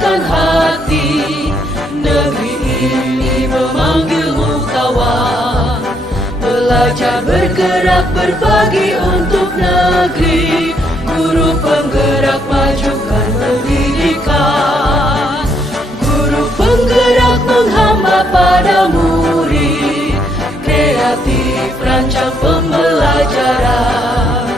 kuatkan hati. Negeri ini memanggilmu kawan. Belajar bergerak berbagi untuk negeri. Guru penggerak majukan pendidikan. Guru penggerak menghamba pada murid. Kreatif rancang pembelajaran.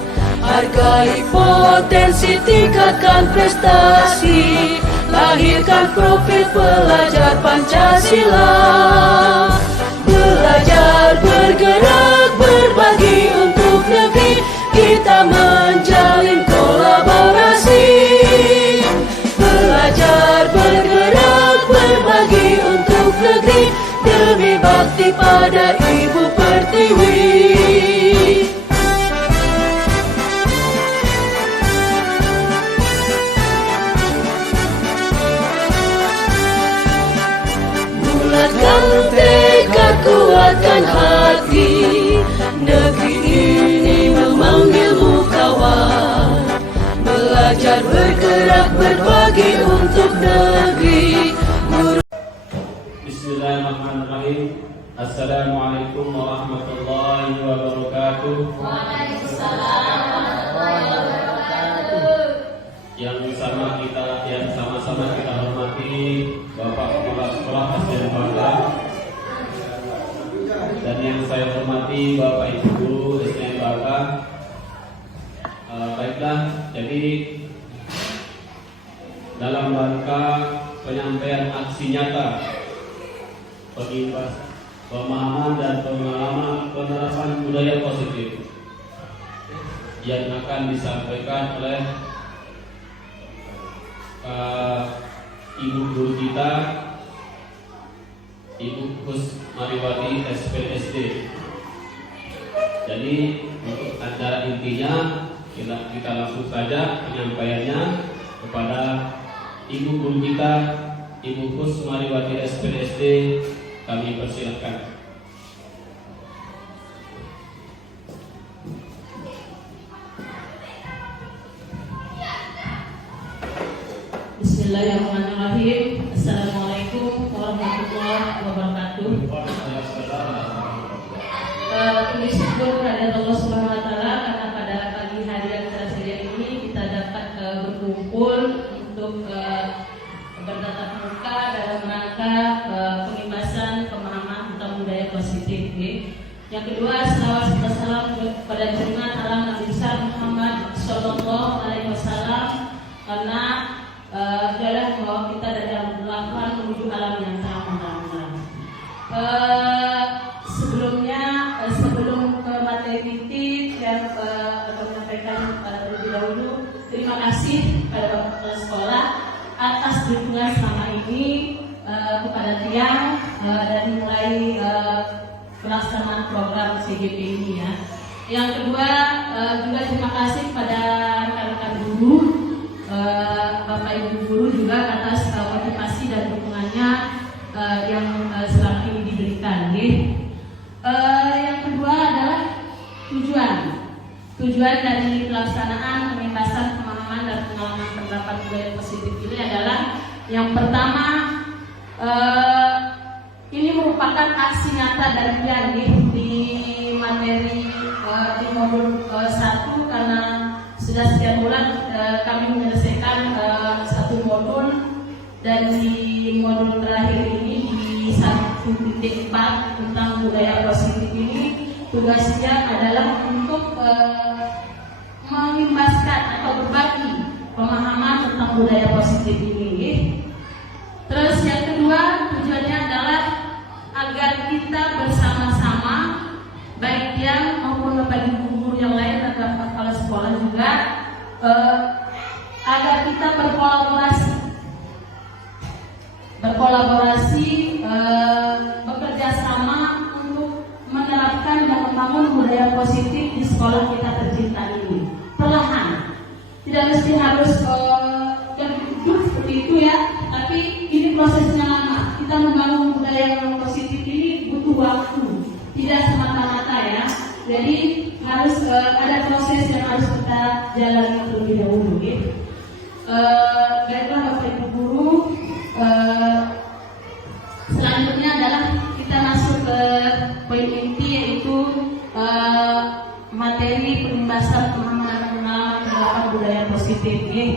Hargai potensi, tingkatkan prestasi. Lahirkan profil pelajar Pancasila. Belajar, bergerak, berbagi untuk negeri. Kita menjalin kolaborasi. Belajar, bergerak, berbagi untuk negeri. Demi bakti pada Ibu Pertiwi. Bulatkan tekad, kuatkan hati. Negeri ini memanggilmu kawan. Belajar, bergerak, berbagi untuk negeri. Bismillahirrahmanirrahim. Assalamualaikum warahmatullahi wabarakatuh. Waalaikumsalam warahmatullahi wabarakatuh. Yang sama-sama kita hormati Bapak Kepala Sekolah Asden Bangka, dan yang saya hormati Bapak Ibu Guru SDN Bangka. Baiklah, jadi dalam rangka penyampaian aksi nyata pemahaman dan pengalaman penerapan budaya positif yang akan disampaikan oleh Ibu Guru kita, Ibu Kusmariwati SPSD. Jadi untuk acara intinya kita langsung saja penyampaiannya kepada Ibu Guru kita, Ibu Kusmariwati SPSD. Kami persilakan. Bismillahirrahmanirrahim. Assalamualaikum warahmatullahi wabarakatuh. Kami syukur kepada Allah Subhanahu wa taala karena pada pagi hari yang tersedia ini kita dapat berkumpul untuk bertatap muka dalam rangka pengibasan pemahaman tentang budaya positif. Yang kedua, selawat serta salam kepada junjungan alam Nabi besar Muhammad Sallallahu Alaihi Wasallam, karena adalah bahwa kita dari alam belakang menuju alam yang sangat mendalam. Sebelum ke materi inti dan menyampaikan terlebih dahulu terima kasih pada Bapak Kepala Sekolah atas dukungan selama ini kepada Tiang dari mulai pelaksanaan program CGP ini ya. Yang kedua juga terima kasih kepada rekan-rekan guru, Bapak Ibu guru juga atas motivasi dan dukungannya yang selama ini diberikan. Yang kedua adalah tujuan dari pelaksanaan pembebasan pemahaman dan pengalaman pendapat budaya positif ini adalah yang pertama, ini merupakan aksi nyata dari Tiang di materi di modul 1, karena sudah sekian bulan kami menyelesaikan satu modul, dan di modul terakhir ini di 1.4 tentang budaya positif ini tugasnya adalah untuk mengimbaskan atau berbagi pemahaman tentang budaya positif ini. Terus yang kedua, tujuannya adalah agar kita bersama-sama, baik Tiang maupun Bapak Ibu guru yang lain dan kepala sekolah juga, agar kita berkolaborasi, bekerja sama untuk menerapkan dan membangun budaya positif di sekolah kita tercinta ini. Perlahan, tidak mesti harus seperti itu ya, tapi ini prosesnya lama. Kita membangun budaya yang positif ini butuh waktu, tidak semata-mata ya. Jadi harus ada proses yang harus kita jalani terlebih dahulu. Baiklah Bapak Ibu guru, positif nih.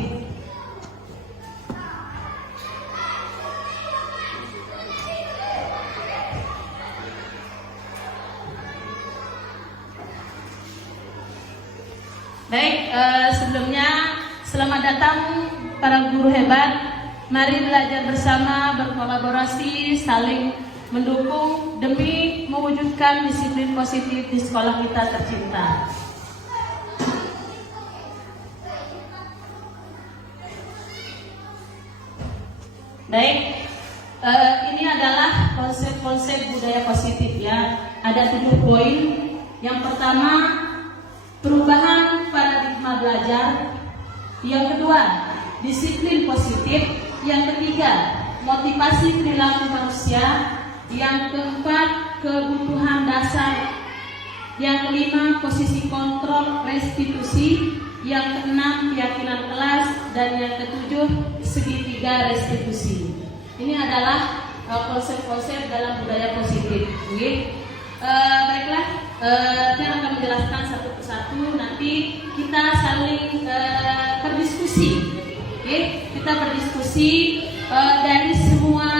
Baik, sebelumnya selamat datang para guru hebat. Mari belajar bersama, berkolaborasi, saling mendukung demi mewujudkan disiplin positif di sekolah kita tercinta. Baik, ini adalah konsep-konsep budaya positif ya. Ada 7 poin. Yang pertama, perubahan paradigma belajar. Yang kedua, disiplin positif. Yang ketiga, motivasi perilaku manusia. Yang keempat, kebutuhan dasar. Yang kelima, posisi kontrol restitusi. Yang keenam, keyakinan kelas. Dan yang ketujuh, segitiga restitusi. Ini adalah konsep-konsep dalam budaya positif. Baiklah, saya akan menjelaskan satu persatu. Nanti kita saling berdiskusi. Kita berdiskusi dari semua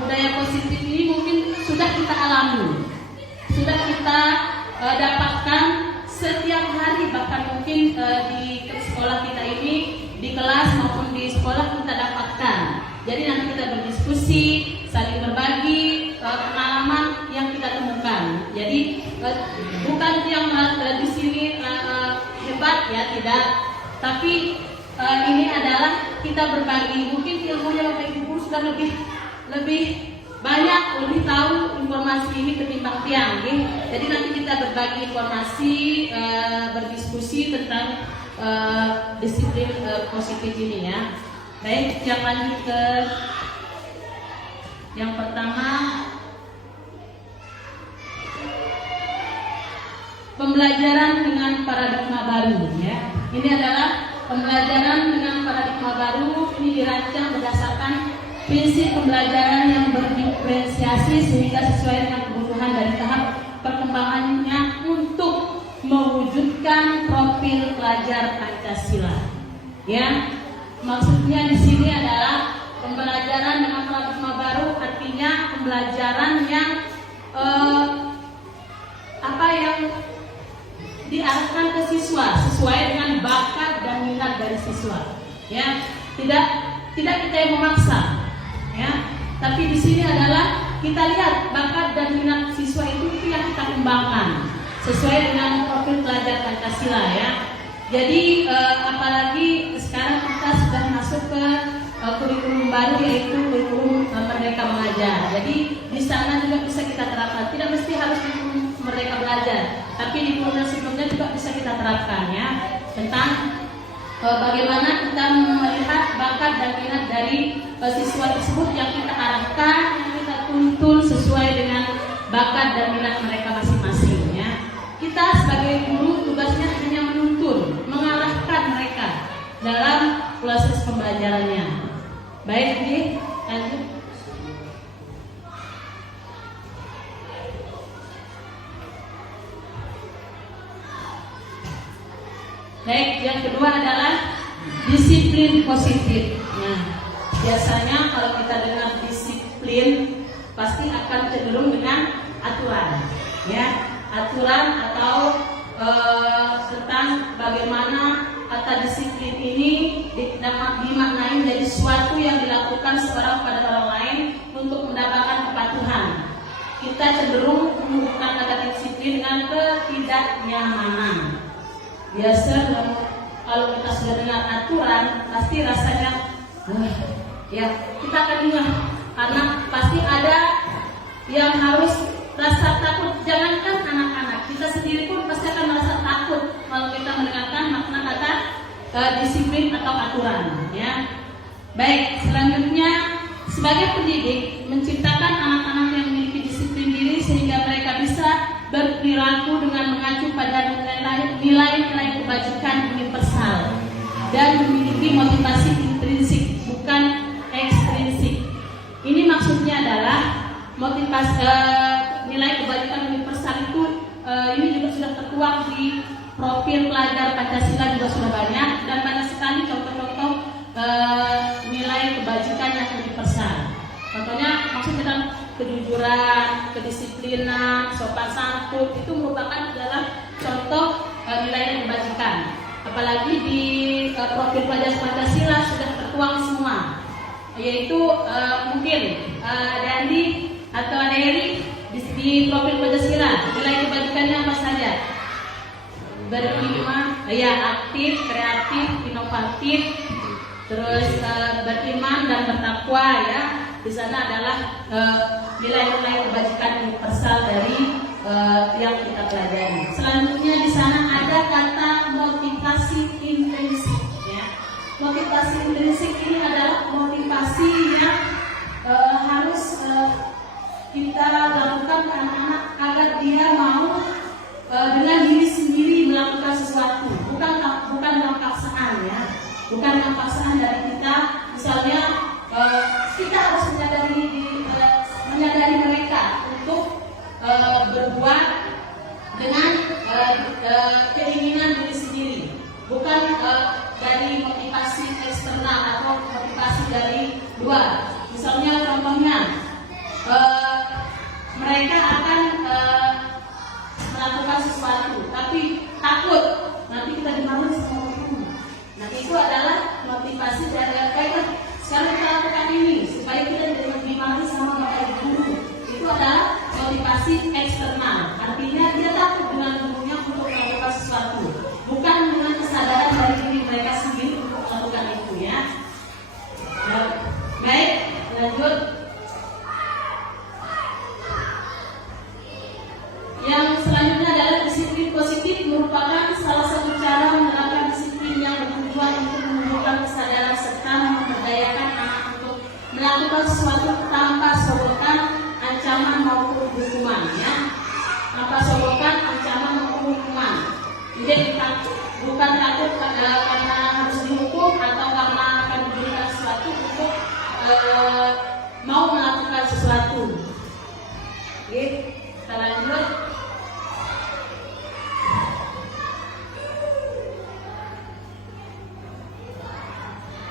budaya positif ini mungkin sudah kita alami, sudah kita dapatkan setiap hari, bahkan mungkin di sekolah kita ini, di kelas maupun di sekolah kita dapatkan. Jadi nanti kita berdiskusi, saling berbagi pengalaman yang kita temukan. Jadi bukan yang di sini hebat ya, tidak, tapi ini adalah kita berbagi. Mungkin ilmunya Bapak Ibu sudah lebih banyak, lebih tahu informasi ini ketimbang tiang. Jadi nanti kita berbagi informasi, berdiskusi tentang disiplin positif ini ya. Baik, yang lanjut ke yang pertama, pembelajaran dengan paradigma baru ya. Ini adalah pembelajaran dengan paradigma baru. Ini dirancang berdasarkan prinsip pembelajaran yang berdiferensiasi sehingga sesuai dengan kebutuhan dari tahap perkembangannya untuk mewujudkan profil pelajar Pancasila. Ya, maksudnya di sini adalah pembelajaran dengan paradigma baru, artinya pembelajaran yang yang diarahkan ke siswa sesuai dengan bakat dan minat dari siswa. Ya, tidak kita yang memaksa. Ya, tapi di sini adalah kita lihat bakat dan minat siswa itu yang kita kembangkan sesuai dengan profil pelajar Pancasila ya. Jadi apalagi sekarang kita sudah masuk ke kurikulum baru, yaitu kurikulum Merdeka Mengajar. Jadi di sana juga bisa kita terapkan. Tidak mesti harus di Merdeka Belajar, tapi di kurikulum sebelumnya juga bisa kita terapkan ya, tentang bagaimana kita melihat bakat dan minat dari siswa tersebut yang kita arahkan, yang kita tuntun sesuai dengan bakat dan minat mereka masing-masing ya. Kita sebagai guru tugasnya hanya menuntun, mengarahkan mereka dalam proses pembelajarannya. Baik, lanjut. Baik, yang kedua adalah disiplin positif. Nah, biasanya kalau kita dengar disiplin pasti akan cenderung dengan aturan, ya, aturan atau tentang bagaimana kata disiplin ini dimaknai menjadi sesuatu yang dilakukan seorang pada orang lain untuk mendapatkan kepatuhan. Kita cenderung menghubungkan kata disiplin dengan ketidaknyamanan. Biasa kalau kita sudah dengar aturan pasti rasanya ya kita akan dengar, karena pasti ada yang harus rasa takut. Jangankan anak-anak, kita sendiri pun pasti akan merasa takut kalau kita mendengarkan makna kata disiplin atau aturan ya. Baik, selanjutnya sebagai pendidik menciptakan anak-anak yang memiliki disiplin diri sehingga mereka bisa berperilaku dengan mengacu pada nilai-nilai kebajikan universal dan memiliki motivasi intrinsik bukan ekstrinsik. Ini maksudnya adalah motivasi nilai kebajikan universal itu ini juga sudah tertuang di profil pelajar Pancasila, juga sudah banyak, dan kebajikan yang universal. Contohnya maksudnya kan kejujuran, kedisiplinan, sopan santun itu merupakan adalah contoh nilai kebajikan. Apalagi di profil pelajar Pancasila sudah tertuang semua, yaitu mungkin Dandi atau Eri di profil Pancasila nilai kebajikannya apa saja? Beriman, ya aktif, kreatif, inovatif, terus beriman dan bertakwa ya. Di sana adalah nilai-nilai kebajikan universal dari yang kita pelajari. Selanjutnya di sana ada kata motivasi intrinsik ya. Motivasi intrinsik ini adalah motivasi yang harus kita lakukan ke anak-anak agar dia mau dengan diri sendiri melakukan sesuatu, bukan dengan paksaan ya, bukan dengan paksaan dari kita. Misalnya kita harus menyadari mereka untuk berbuat dengan keinginan diri sendiri, bukan dari motivasi eksternal atau motivasi dari luar. Misalnya contohnya mereka akan melakukan sesuatu tapi takut nanti kita dimarahi sama guru. Nah itu adalah motivasi dari sekarang kita lakukan ini supaya kita tidak dimarahi sama bapak guru. Itu adalah motivasi eksternal, artinya dia takut dengan gurunya untuk melakukan sesuatu, bukan dengan kesadaran dari diri mereka sendiri untuk melakukan itu ya. Baik, lanjut. Yang selanjutnya adalah disiplin positif, merupakan salah satu cara menerapkan disiplin yang bertujuan untuk menumbuhkan kesadaran serta memberdayakan anak untuk melakukan sesuatu tanpa sogokan, ancaman maupun hukuman ya. Tanpa sogokan, ancaman maupun hukuman. Jadi bukan takut karena harus dihukum atau karena akan diberikan sesuatu untuk mau melakukan sesuatu. Oke, kita lanjut.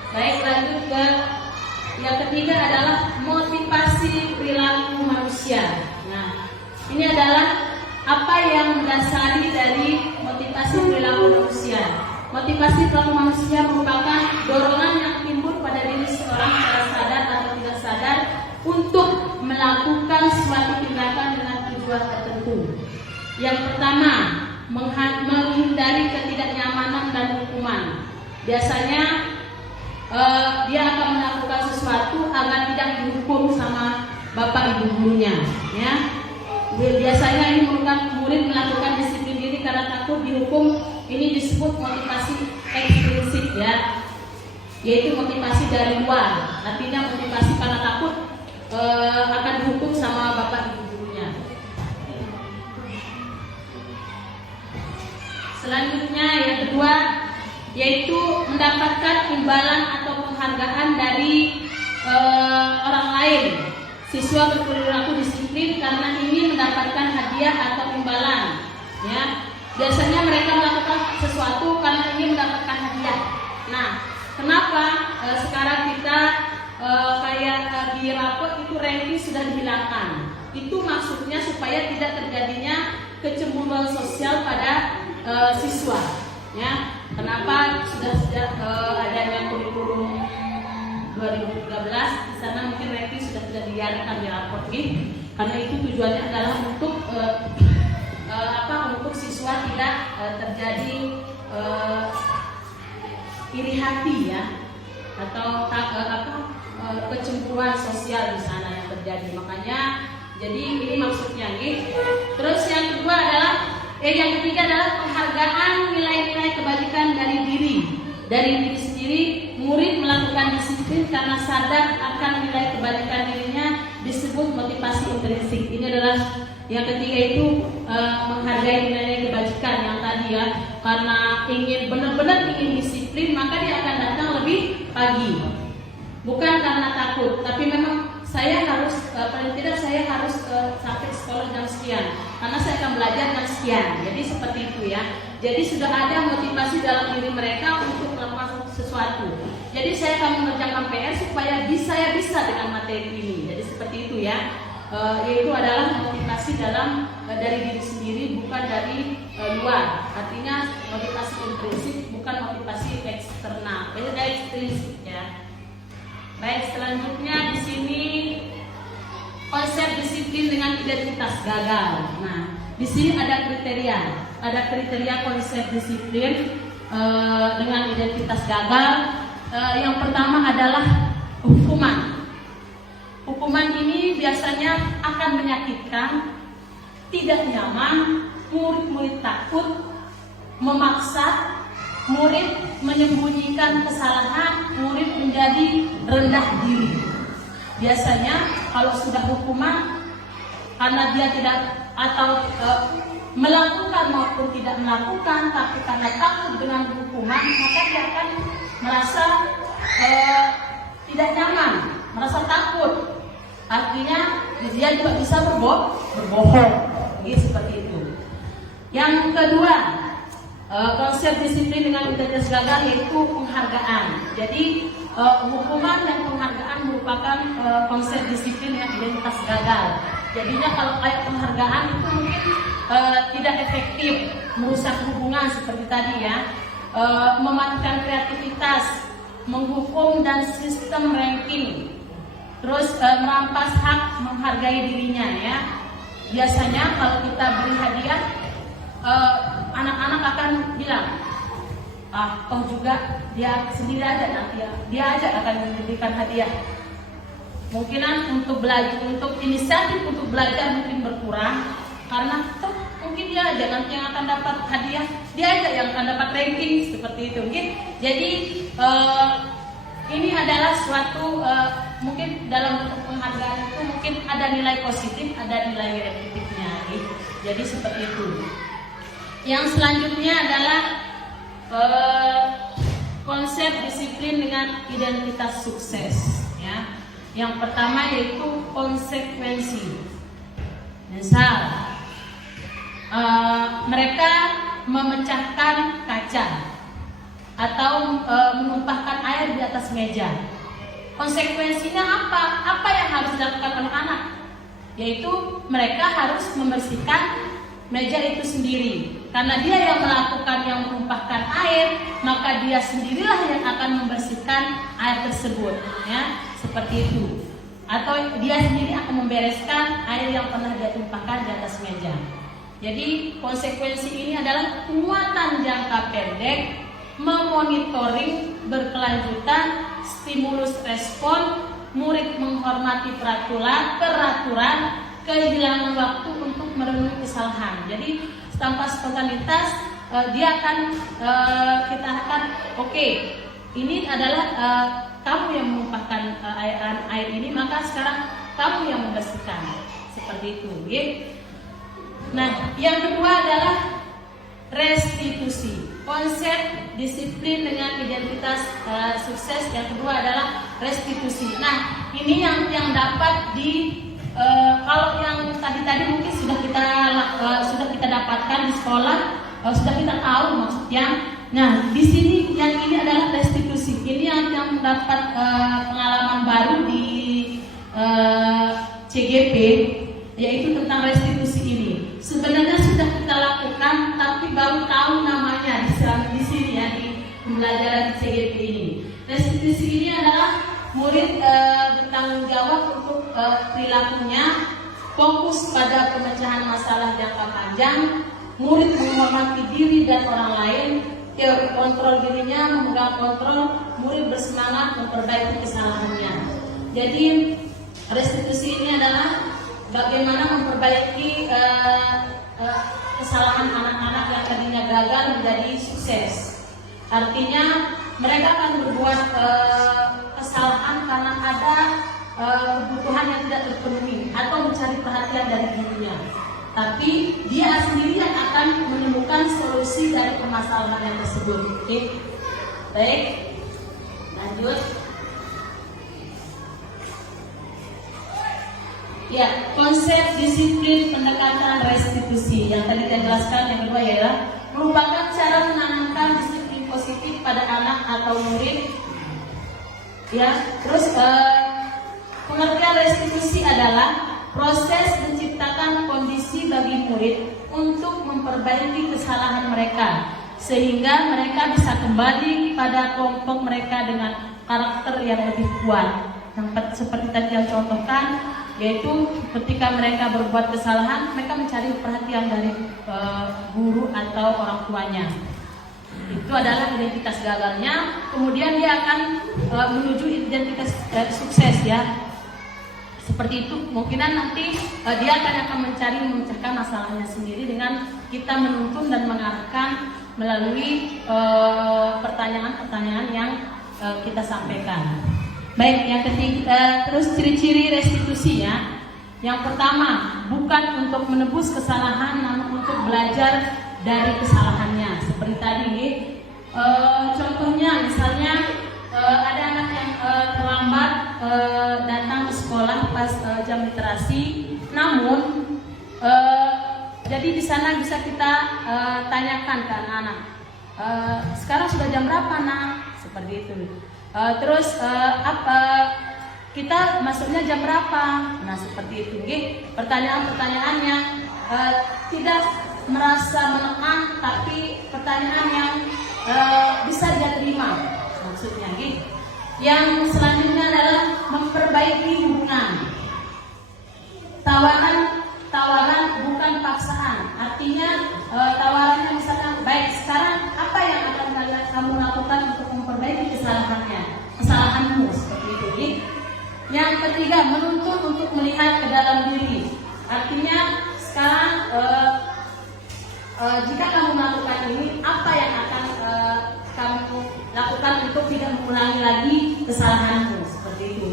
Baik, lanjut ke yang ketiga adalah motivasi perilaku manusia. Nah, ini adalah apa yang mendasari dari motivasi perilaku manusia. Motivasi perilaku manusia merupakan dorongan yang timbul pada diri seorang secara sadar atau tidak sadar untuk melakukan suatu tindakan dengan tujuan tertentu. Yang pertama, menghindari ketidaknyamanan dan hukuman. Biasanya dia akan melakukan sesuatu agar tidak dihukum sama bapak ibu gurunya ya. Biasanya ini merupakan murid melakukan disiplin diri karena takut dihukum. Ini disebut motivasi ekstrinsik ya, yaitu motivasi dari luar, artinya motivasi karena takut akan dihukum sama bapak ibu gurunya. Selanjutnya yang kedua, yaitu mendapatkan imbalan atau penghargaan dari orang lain. Siswa berperilaku disiplin karena ingin mendapatkan hadiah atau imbalan. Ya, biasanya mereka melakukan sesuatu karena ingin mendapatkan hadiah. Nah, kenapa sekarang kita kayak di rapot itu ranking sudah dihilangkan? Itu maksudnya supaya tidak terjadinya kecemburuan sosial pada siswa. Ya. Kenapa sudah adanya kurikulum 2013 di sana mungkin ranking sudah tidak diadakan di rapor gitu. Karena itu tujuannya adalah untuk untuk siswa tidak terjadi iri hati ya, atau kecemburuan sosial di sana yang terjadi. Makanya jadi ini maksudnya gitu. Terus yang kedua adalah yang ketiga adalah penghargaan nilai-nilai kebajikan dari diri sendiri. Murid melakukan disiplin karena sadar akan nilai kebajikan dirinya, disebut motivasi intrinsik. Ini adalah yang ketiga, itu menghargai nilai kebajikan yang tadi ya. Karena benar-benar ingin disiplin, maka dia akan datang lebih pagi. Bukan karena takut, tapi memang saya harus paling tidak saya harus sampai sekolah jam sekian, karena saya akan belajar jam sekian. Jadi seperti itu ya. Jadi sudah ada motivasi dalam diri mereka untuk melakukan sesuatu. Jadi saya akan mengerjakan PR supaya saya bisa dengan materi ini. Jadi seperti itu ya. Yaitu adalah motivasi dari diri sendiri, bukan dari luar. Artinya motivasi intrinsik, bukan motivasi eksternal. Jadi dari ekstrinsik ya. Baik, selanjutnya di sini konsep disiplin dengan identitas gagal. Nah, di sini ada kriteria konsep disiplin dengan identitas gagal. Yang pertama adalah hukuman. Hukuman ini biasanya akan menyakitkan, tidak nyaman, murid-murid takut, memaksa, murid menyembunyikan kesalahan, murid menjadi rendah diri. Biasanya kalau sudah hukuman, karena dia tidak atau melakukan maupun tidak melakukan, tapi karena takut dengan hukuman, maka dia akan merasa tidak nyaman, merasa takut. Artinya dia juga bisa berbohong, seperti itu. Yang kedua, konsep disiplin dengan identitas gagal yaitu penghargaan. Jadi hukuman dan penghargaan merupakan konsep disiplin dengan identitas gagal. Jadinya kalau kayak penghargaan itu mungkin tidak efektif, merusak hubungan seperti tadi ya, mematikan kreativitas, menghukum dan sistem ranking, terus merampas hak menghargai dirinya ya. Biasanya kalau kita beri hadiah, anak-anak akan bilang, toh juga dia sendiri aja nanti ya, dia aja akan memberikan hadiah. Mungkinan untuk belajar, untuk inisiatif untuk belajar mungkin berkurang karena toh mungkin dia aja nanti yang akan dapat hadiah, dia aja yang akan dapat ranking seperti itu. Mungkin jadi ini adalah suatu mungkin dalam bentuk penghargaan itu mungkin ada nilai positif, ada nilai negatifnya. Jadi seperti itu. Yang selanjutnya adalah konsep disiplin dengan identitas sukses. Ya. Yang pertama yaitu konsekuensi. Misal, mereka memecahkan kaca atau menumpahkan air di atas meja. Konsekuensinya apa? Apa yang harus dilakukan anak-anak? Yaitu mereka harus membersihkan meja itu sendiri. Karena dia yang melakukan, yang menumpahkan air, maka dia sendirilah yang akan membersihkan air tersebut, ya, seperti itu. Atau dia sendiri akan membereskan air yang pernah dia tumpahkan di atas meja. Jadi konsekuensi ini adalah penguatan jangka pendek, memonitoring berkelanjutan, stimulus respon, murid menghormati peraturan, kehilangan waktu untuk merenungi kesalahan. Jadi tanpa spontanitas dia akan kita akan oke, ini adalah kamu yang menumpahkan air ini, maka sekarang kamu yang membersihkan, seperti itu. Ya. Nah, yang kedua adalah restitusi. Konsep disiplin dengan identitas sukses yang kedua adalah restitusi. Nah, ini yang dapat kalau yang tadi mungkin sudah kita dapatkan di sekolah, sudah kita tahu maksudnya. Nah, di sini yang ini adalah restitusi. Ini yang dapat pengalaman baru di CGP, yaitu tentang restitusi ini. Sebenarnya sudah kita lakukan, tapi baru tahu namanya di sini ya, di pembelajaran CGP ini. Restitusi ini adalah murid bertanggung jawab untuk perilakunya, fokus pada pemecahan masalah jangka panjang, murid menghormati diri dan orang lain, teori kontrol dirinya, memegang kontrol, murid bersemangat memperbaiki kesalahannya. Jadi restitusi ini adalah bagaimana memperbaiki kesalahan anak-anak yang tadinya gagal menjadi sukses. Artinya mereka akan berbuat kesalahan karena ada kebutuhan yang tidak terpenuhi atau mencari perhatian dari dirinya. Tapi dia sendiri yang akan menemukan solusi dari permasalahan yang tersebut. Oke, baik, lanjut. Ya, konsep disiplin pendekatan restitusi yang tadi saya jelaskan yang kedua ya, merupakan cara menanamkan disiplin positif pada anak atau murid Ya, terus pengertian restitusi adalah proses menciptakan kondisi bagi murid untuk memperbaiki kesalahan mereka sehingga mereka bisa kembali pada kelompok mereka dengan karakter yang lebih kuat. Yang seperti tadi yang contohkan, yaitu ketika mereka berbuat kesalahan, mereka mencari perhatian dari guru atau orang tuanya. Itu adalah identitas gagalnya. Kemudian dia akan menuju identitas sukses ya. Seperti itu, kemungkinan nanti dia akan mencari memecahkan masalahnya sendiri dengan kita menuntun dan mengarahkan melalui pertanyaan-pertanyaan yang kita sampaikan. Baik, yang ketiga, terus ciri-ciri restitusi ya. Yang pertama, bukan untuk menebus kesalahan, namun untuk belajar dari kesalahannya. Seperti tadi, contohnya misalnya ada anak yang terlambat datang ke sekolah pas jam literasi, namun jadi di sana bisa kita tanyakan ke anak-anak, sekarang sudah jam berapa nak? Seperti itu. Terus kita masuknya jam berapa? Nah seperti itu. Pertanyaan-pertanyaan yang tidak merasa menekan, tapi pertanyaan yang bisa dia terima maksudnya. Yang selanjutnya adalah memperbaiki hubungan. Tawaran bukan paksaan. Artinya tawarannya misalkan, baik sekarang apa yang akan kamu lakukan untuk memperbaiki kesalahanmu seperti itu. Yang ketiga, menuntut untuk melihat ke dalam diri. Artinya sekarang jika kamu melakukan ini, apa yang akan kamu lakukan untuk tidak mengulangi lagi kesalahanmu seperti itu.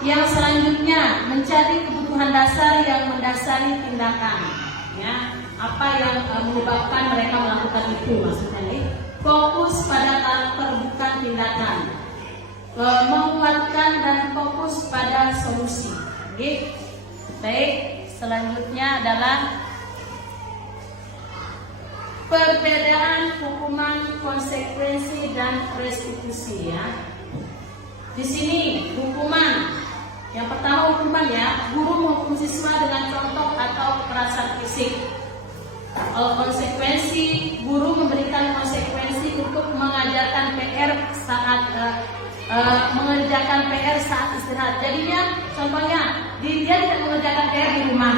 Yang selanjutnya, mencari kebutuhan dasar yang mendasari tindakan. Ya, apa yang menyebabkan mereka melakukan itu maksudnya. Fokus pada karakter bukan tindakan. Menguatkan dan fokus pada solusi. Baik, selanjutnya adalah perbedaan hukuman, konsekuensi dan restitusi ya. Di sini hukuman. Yang pertama hukuman ya, guru menghukum siswa dengan contoh atau kekerasan fisik. Konsekuensi, guru memberikan konsekuensi untuk mengajarkan PR saat mengerjakan PR saat istirahat. Jadinya contohnya dia tidak mengerjakan PR di rumah,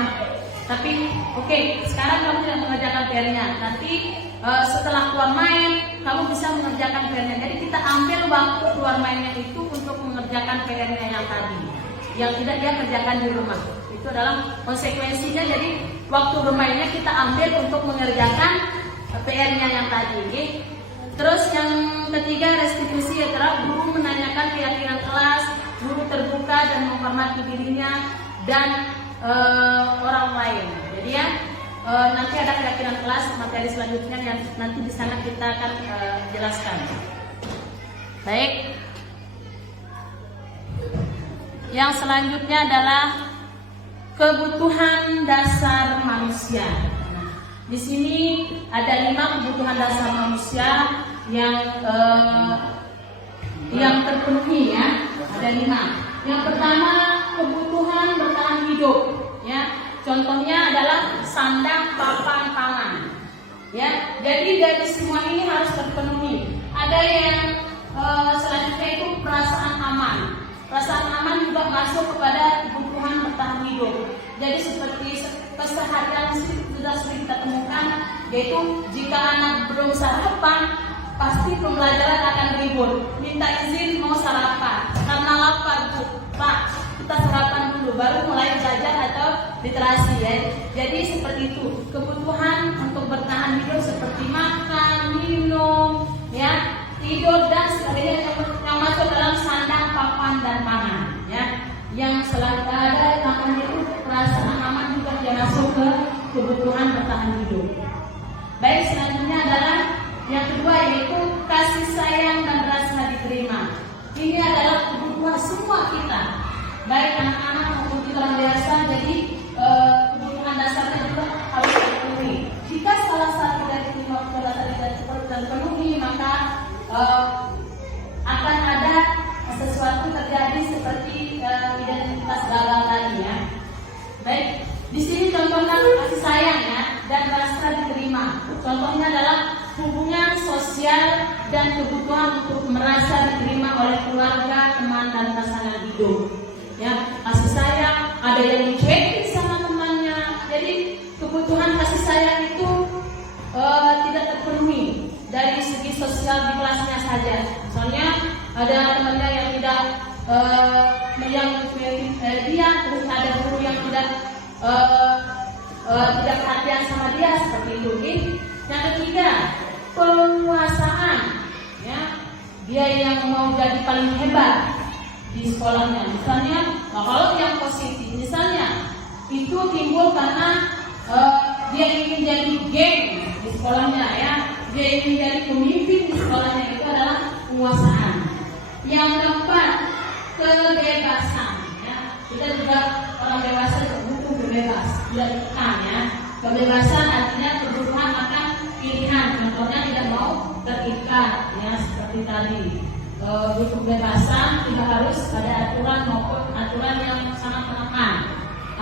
tapi oke, sekarang kamu tidak mengerjakan PR-nya. Nanti setelah keluar main kamu bisa mengerjakan PR-nya. Jadi kita ambil waktu keluar mainnya itu untuk mengerjakan PR-nya yang tadi, yang tidak dia kerjakan di rumah. Itu adalah konsekuensinya. Jadi waktu bermainnya kita ambil untuk mengerjakan PR-nya yang tadi. Terus yang ketiga, restitusi adalah guru menanyakan keyakinan kelas, guru terbuka dan menghormati dirinya dan orang lain. Jadi ya nanti ada keyakinan kelas, materi selanjutnya yang nanti di sana kita akan jelaskan. Baik. Yang selanjutnya adalah kebutuhan dasar manusia. Di sini ada 5 kebutuhan dasar manusia yang terpenuhi ya. Ada 5. Yang pertama, kebutuhan bertahan hidup ya. Contohnya adalah sandang, papan, pangan. Ya. Jadi dari semua ini harus terpenuhi. Ada yang selanjutnya itu perasaan aman. Perasaan aman juga masuk kepada kebutuhan bertahan hidup. Jadi seperti keseharian sudah sering kita temukan, yaitu jika anak belum sarapan, pasti pembelajaran akan ribut. Minta izin mau sarapan karena lapar, Bu. Pak, kita sarapan dulu baru mulai belajar atau literasi ya. Jadi seperti itu. Kebutuhan untuk bertahan hidup seperti makan, minum, ya, tidur dan sebagainya yang masuk dalam sandang, papan dan pangan ya. Yang selalu ada makan itu perasaan aman juga dia masuk ke kebutuhan bertahan hidup. Baik, selanjutnya adalah yang kedua, yaitu kasih sayang dan rasa diterima. Ini adalah kebutuhan semua kita, baik anak-anak maupun kita orang dewasa. Jadi kebutuhan dasarnya juga harus terpenuhi. Jika salah satu dari 5 kebutuhan dasar tidak terpenuhi, maka akan ada hidup. Ya, kasih sayang, ada yang dicuekin sama temannya. Jadi kebutuhan kasih sayang itu tidak terpenuhi dari segi sosial di kelasnya saja. Misalnya ada temannya yang tidak dia, terus ada guru yang tidak perhatian sama dia, seperti itu. Yang ketiga, penguasaan, ya, dia yang mau jadi paling hebat di sekolahnya. Misalnya, kalau yang positif, misalnya itu timbul karena dia ingin jadi geng di sekolahnya, ya, dia ingin jadi pemimpin di sekolahnya, itu adalah penguasaan. Yang keempat, kebebasan, ya. Kita juga orang dewasa butuh bebas, tidak ditekan, ya. Kebebasan artinya kebutuhan akan pilihan, contohnya tidak mau terikat, ya, seperti tadi. Butuh kebebasan tidak harus ada aturan maupun aturan yang sangat menekan,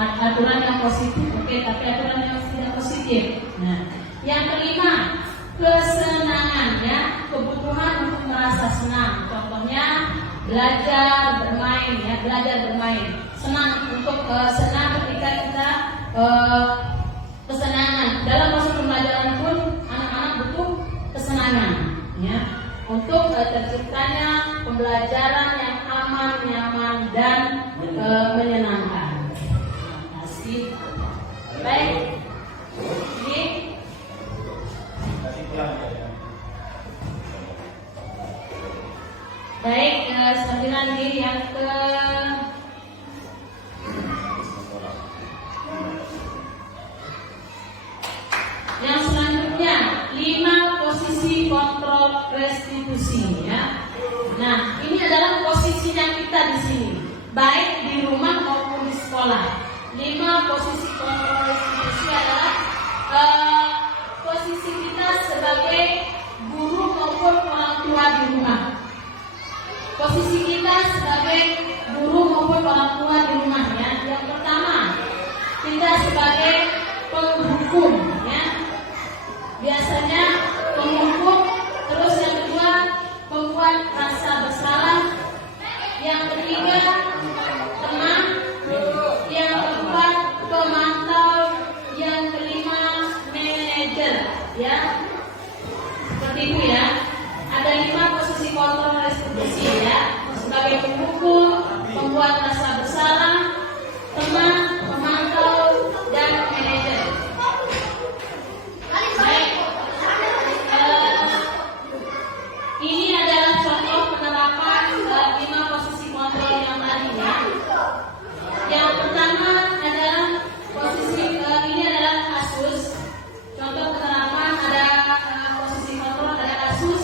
aturan yang positif, oke, tapi aturan yang tidak positif. Nah, yang kelima, kesenangan, ya, kebutuhan untuk merasa senang, contohnya belajar bermain, ya, belajar bermain, senang untuk senang ketika kita kesenangan. Dalam proses pembelajaran pun anak-anak butuh kesenangan, ya, untuk terciptanya pembelajaran yang aman, nyaman, dan menyenangkan. Terima kasih. Baik, ini baik, selanjutnya yang ke yang selanjutnya 5 posisi kontrol restitusi, ya. Nah, ini adalah posisinya kita di sini, baik di rumah maupun di sekolah. 5 posisi kontrol restitusi adalah posisi kita sebagai guru maupun orang tua di rumah. Posisi kita sebagai guru maupun orang tua di rumah, ya. Yang pertama, kita sebagai penghukum, ya. Biasanya penghukum, terus yang kedua pembuat rasa bersalah, yang ketiga teman, yang keempat pemantau, yang kelima manajer, ya. Seperti itu, ya. Ada 5 posisi kontrol restitusi, ya. Sebagai penghukum, pembuat rasa bersalah, teman, pemantau, dan manajer. Baik, ini adalah contoh penerapan 5 posisi kontrol yang tadi, ya. Yang pertama adalah posisi ini adalah kasus. Contoh penerapan ada posisi kontrol, ada kasus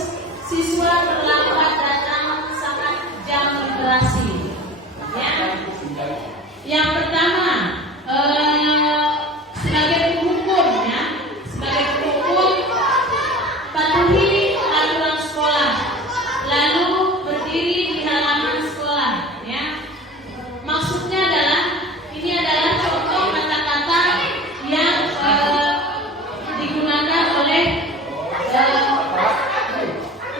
siswa terlambat datang saat jam literasi, ya. Yang pertama, sebagai penghukum, ya, sebagai penghukum patuhi aturan sekolah, lalu berdiri di halaman sekolah, ya. Maksudnya adalah ini adalah contoh kata-kata yang digunakan oleh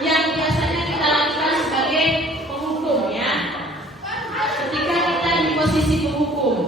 yang biasanya kita lakukan sebagai penghukum, ya. Ketika kita di posisi penghukum,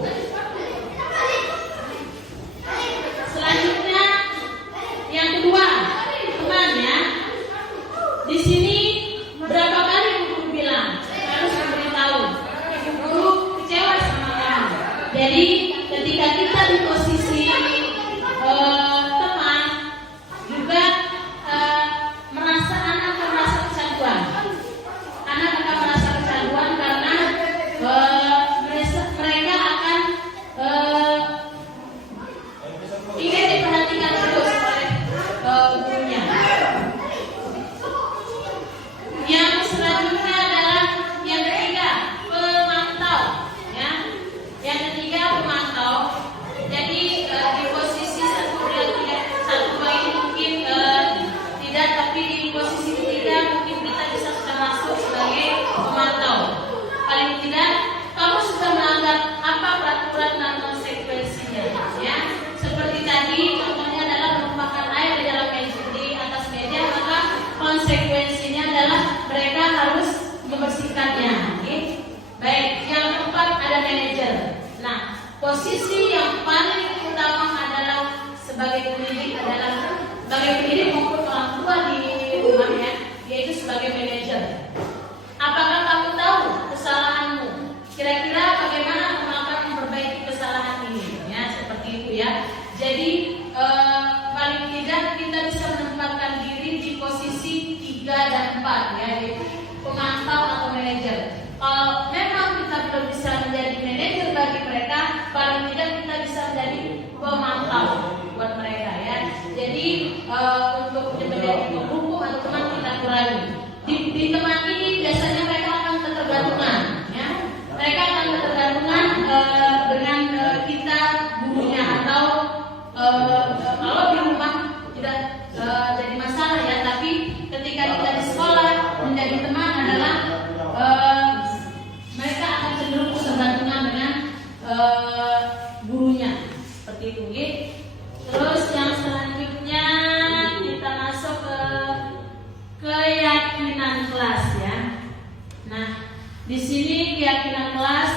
sini keyakinan kelas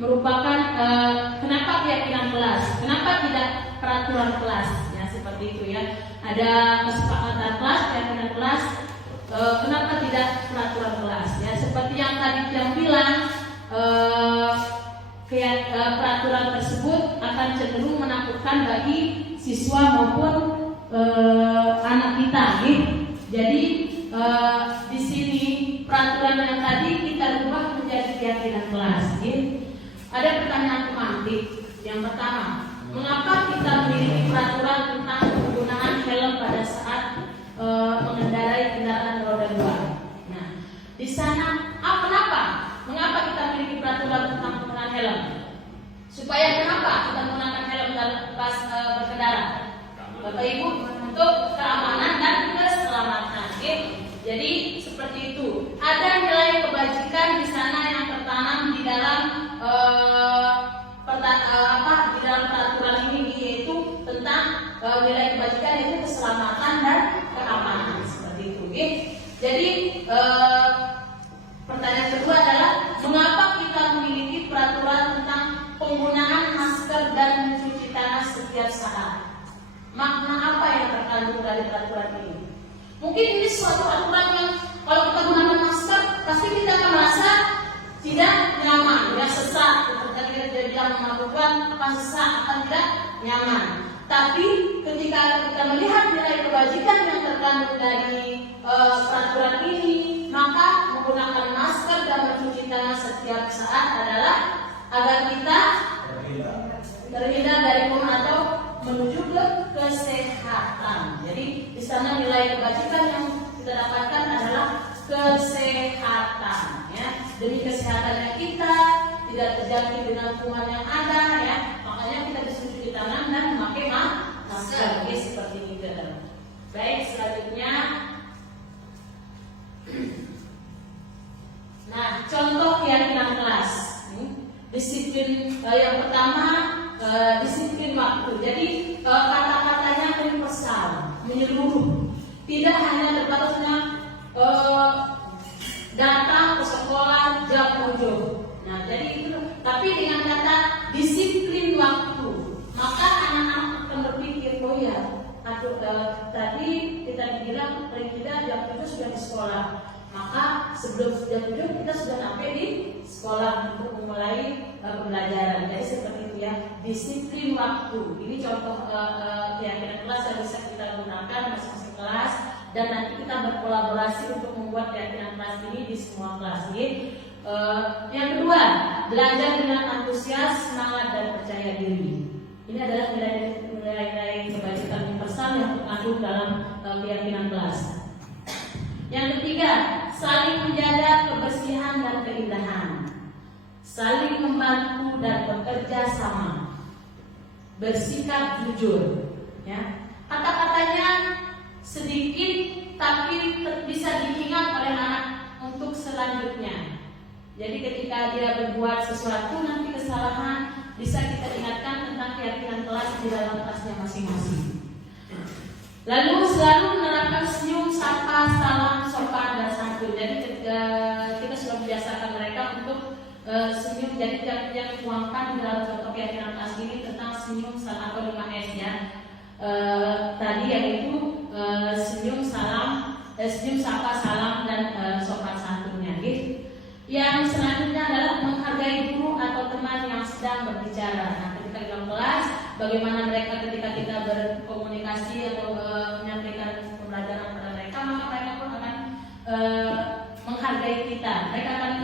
merupakan kenapa keyakinan kelas? Kenapa tidak peraturan kelas? Ya seperti itu ya. Ada kesepakatan kelas, keyakinan kelas. Kenapa tidak peraturan kelas? Ya seperti yang tadi yang bilang, peraturan tersebut akan cenderung menakutkan bagi siswa maupun anak kita. Nih. Jadi di sini peraturan yang tadi kita rubah menjadi keyakinan kelas. Nih. Ada pertanyaan pemantik. Yang pertama, mengapa kita memiliki peraturan tentang penggunaan helm pada saat mengendarai kendaraan roda 2? Nah, di sana kenapa? Mengapa kita memiliki peraturan tentang penggunaan helm? Supaya kenapa kita menggunakan helm pas berkendara? Bapak Ibu, untuk keamanan dan keselamatan. Okay? Jadi seperti itu. Ada nilai kebajikan di sana yang tertanam di dalam di dalam peraturan ini, yaitu tentang nilai kebajikan, yaitu keselamatan dan keamanan seperti itu. Okay? Jadi pertanyaan kedua adalah mengapa kita memiliki peraturan tentang penggunaan masker dan mencuci tangan setiap saat? Makna apa yang terkandung dari peraturan ini? Mungkin ini suatu aturan yang kalau kita gunakan masker pasti kita akan merasa tidak nyaman, ya sesak. Ketika kita tidak melakukan sesak akan tidak nyaman. Tapi ketika kita melihat nilai kebajikan yang terkandung dari peraturan ini, maka menggunakan masker dan mencuci tangan setiap saat adalah agar kita terhindar dari corona atau menuju ke kesehatan. Jadi di sana nilai kebajikan yang kita dapatkan adalah kesehatan, ya. Demi kesehatannya kita, tidak terjangkit dengan kuman yang ada, ya. Makanya kita bisa mencuci tangan dan memakai masker. Oke, seperti itu. Baik, selanjutnya. Nah, contoh keyakinan kelas. Disiplin yang pertama, disiplin waktu. Jadi kata-katanya universal, menyeluruh. Tidak hanya terbatas dengan datang ke sekolah jam 7. Nah, jadi itu. Tapi dengan kata disiplin waktu, maka anak-anak akan berpikir, oh ya, tadi kita bilang kita jam 7 sudah di sekolah. Maka sebelum jam 7 kita sudah sampai di sekolah untuk memulai pembelajaran. Jadi seperti itu ya, disiplin waktu. Ini contoh keyakinan kelas yang bisa kita gunakan masing-masing kelas, dan nanti kita berkolaborasi untuk membuat keyakinan kelas ini di semua kelas. Yang kedua, belajar dengan antusias, semangat dan percaya diri. Ini adalah nilai-nilai kebajikan universal yang terkandung dalam keyakinan kelas. Yang ketiga, saling menjaga kebersihan dan keindahan, saling membantu dan bekerja sama, bersikap jujur. Ya, kata-katanya sedikit tapi bisa diingat oleh anak untuk selanjutnya. Jadi ketika dia berbuat sesuatu nanti kesalahan, bisa kita ingatkan tentang keyakinan kelas di dalam kelasnya masing-masing. Lalu selalu menerapkan senyum, sapa, salam, sopan dan santun. Jadi kita sudah membiasakan mereka untuk senyum. Jadi yang dituangkan di dalam contoh keyakinan kelas ini tentang senyum, salam atau 5S ya. Tadi yaitu senyum, sapa, salam dan sopan santunnya. Gitu. Yang selanjutnya adalah menghargai guru atau teman yang sedang berbicara. Nah, ketika dalam kelas, bagaimana mereka ketika kita berkomunikasi atau menyampaikan pembelajaran pada mereka, maka mereka pun akan menghargai kita. Mereka akan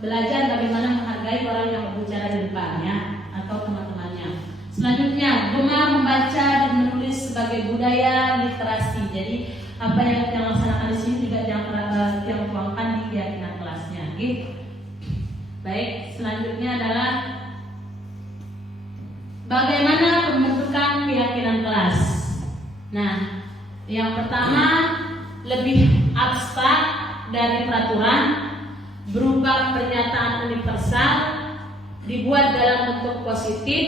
belajar bagaimana menghargai orang yang berbicara di depannya atau teman-temannya. Selanjutnya, gemar membaca dan menulis sebagai budaya literasi. Jadi apa yang kita laksanakan di sini juga yang dituangkan di keyakinan kelasnya. Gitu. Baik, selanjutnya adalah bagaimana pembentukan keyakinan kelas. Nah, yang pertama lebih abstrak dari peraturan, berupa pernyataan universal, dibuat dalam bentuk positif,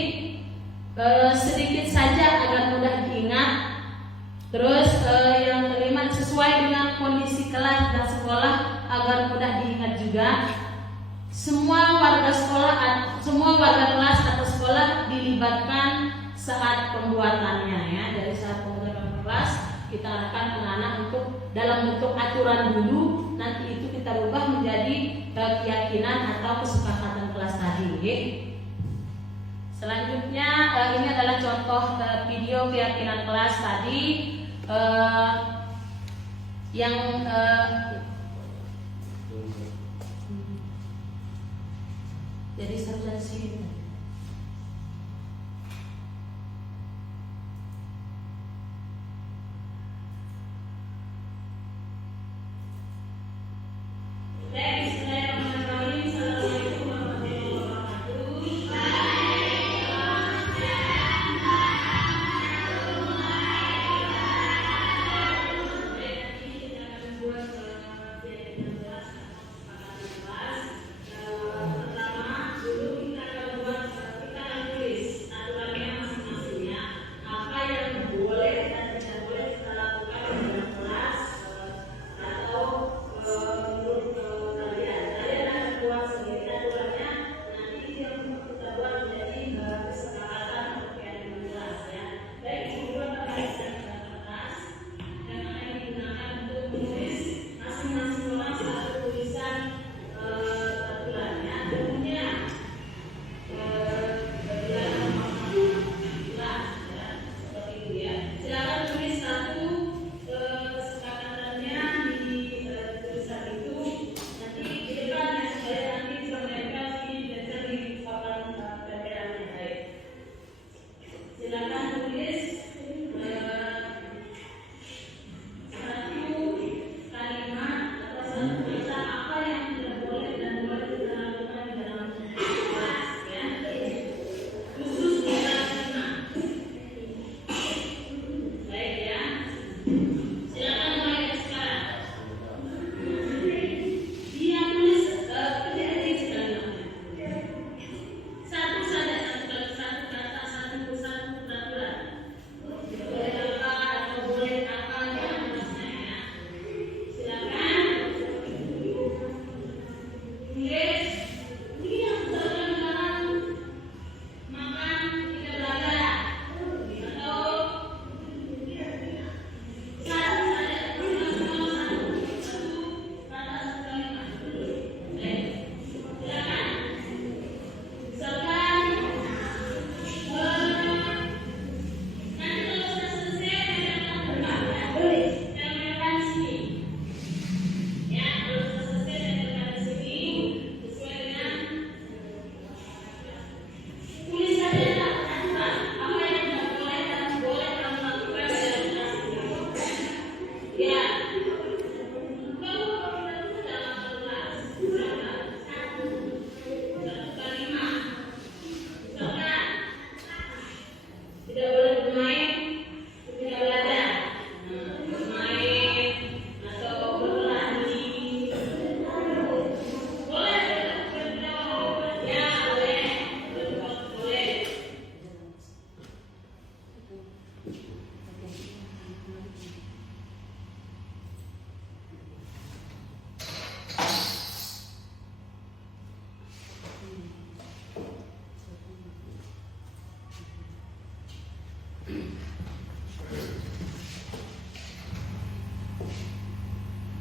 sedikit saja agar mudah diingat. Terus yang kelima, sesuai dengan kondisi kelas dan sekolah juga semua warga sekolah, semua warga kelas atau sekolah dilibatkan saat pembuatannya ya. Dari saat pembuatan kelas kita arahkan anak-anak untuk dalam bentuk aturan dulu, nanti itu kita ubah menjadi keyakinan atau kesepakatan kelas tadi. Selanjutnya ini adalah contoh video keyakinan kelas tadi yang jadi seharusnya di sini.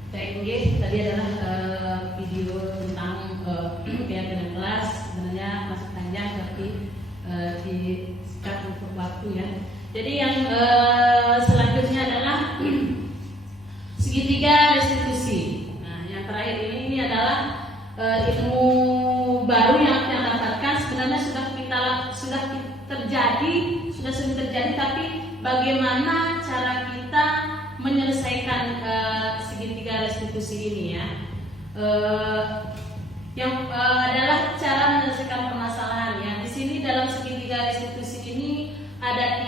TNG tadi adalah video tentang keyakinan kelas. Sebenarnya masih panjang tapi disingkat untuk waktu ya. Jadi yang selanjutnya adalah segitiga restitusi. Nah, yang terakhir ini adalah ilmu baru yang kita dapatkan. Sebenarnya sudah sering terjadi, tapi bagaimana cara kita menyelesaikan segitiga restitusi ini ya? Yang adalah cara menyelesaikan permasalahan ya. Di sini dalam segitiga restitusi ini ada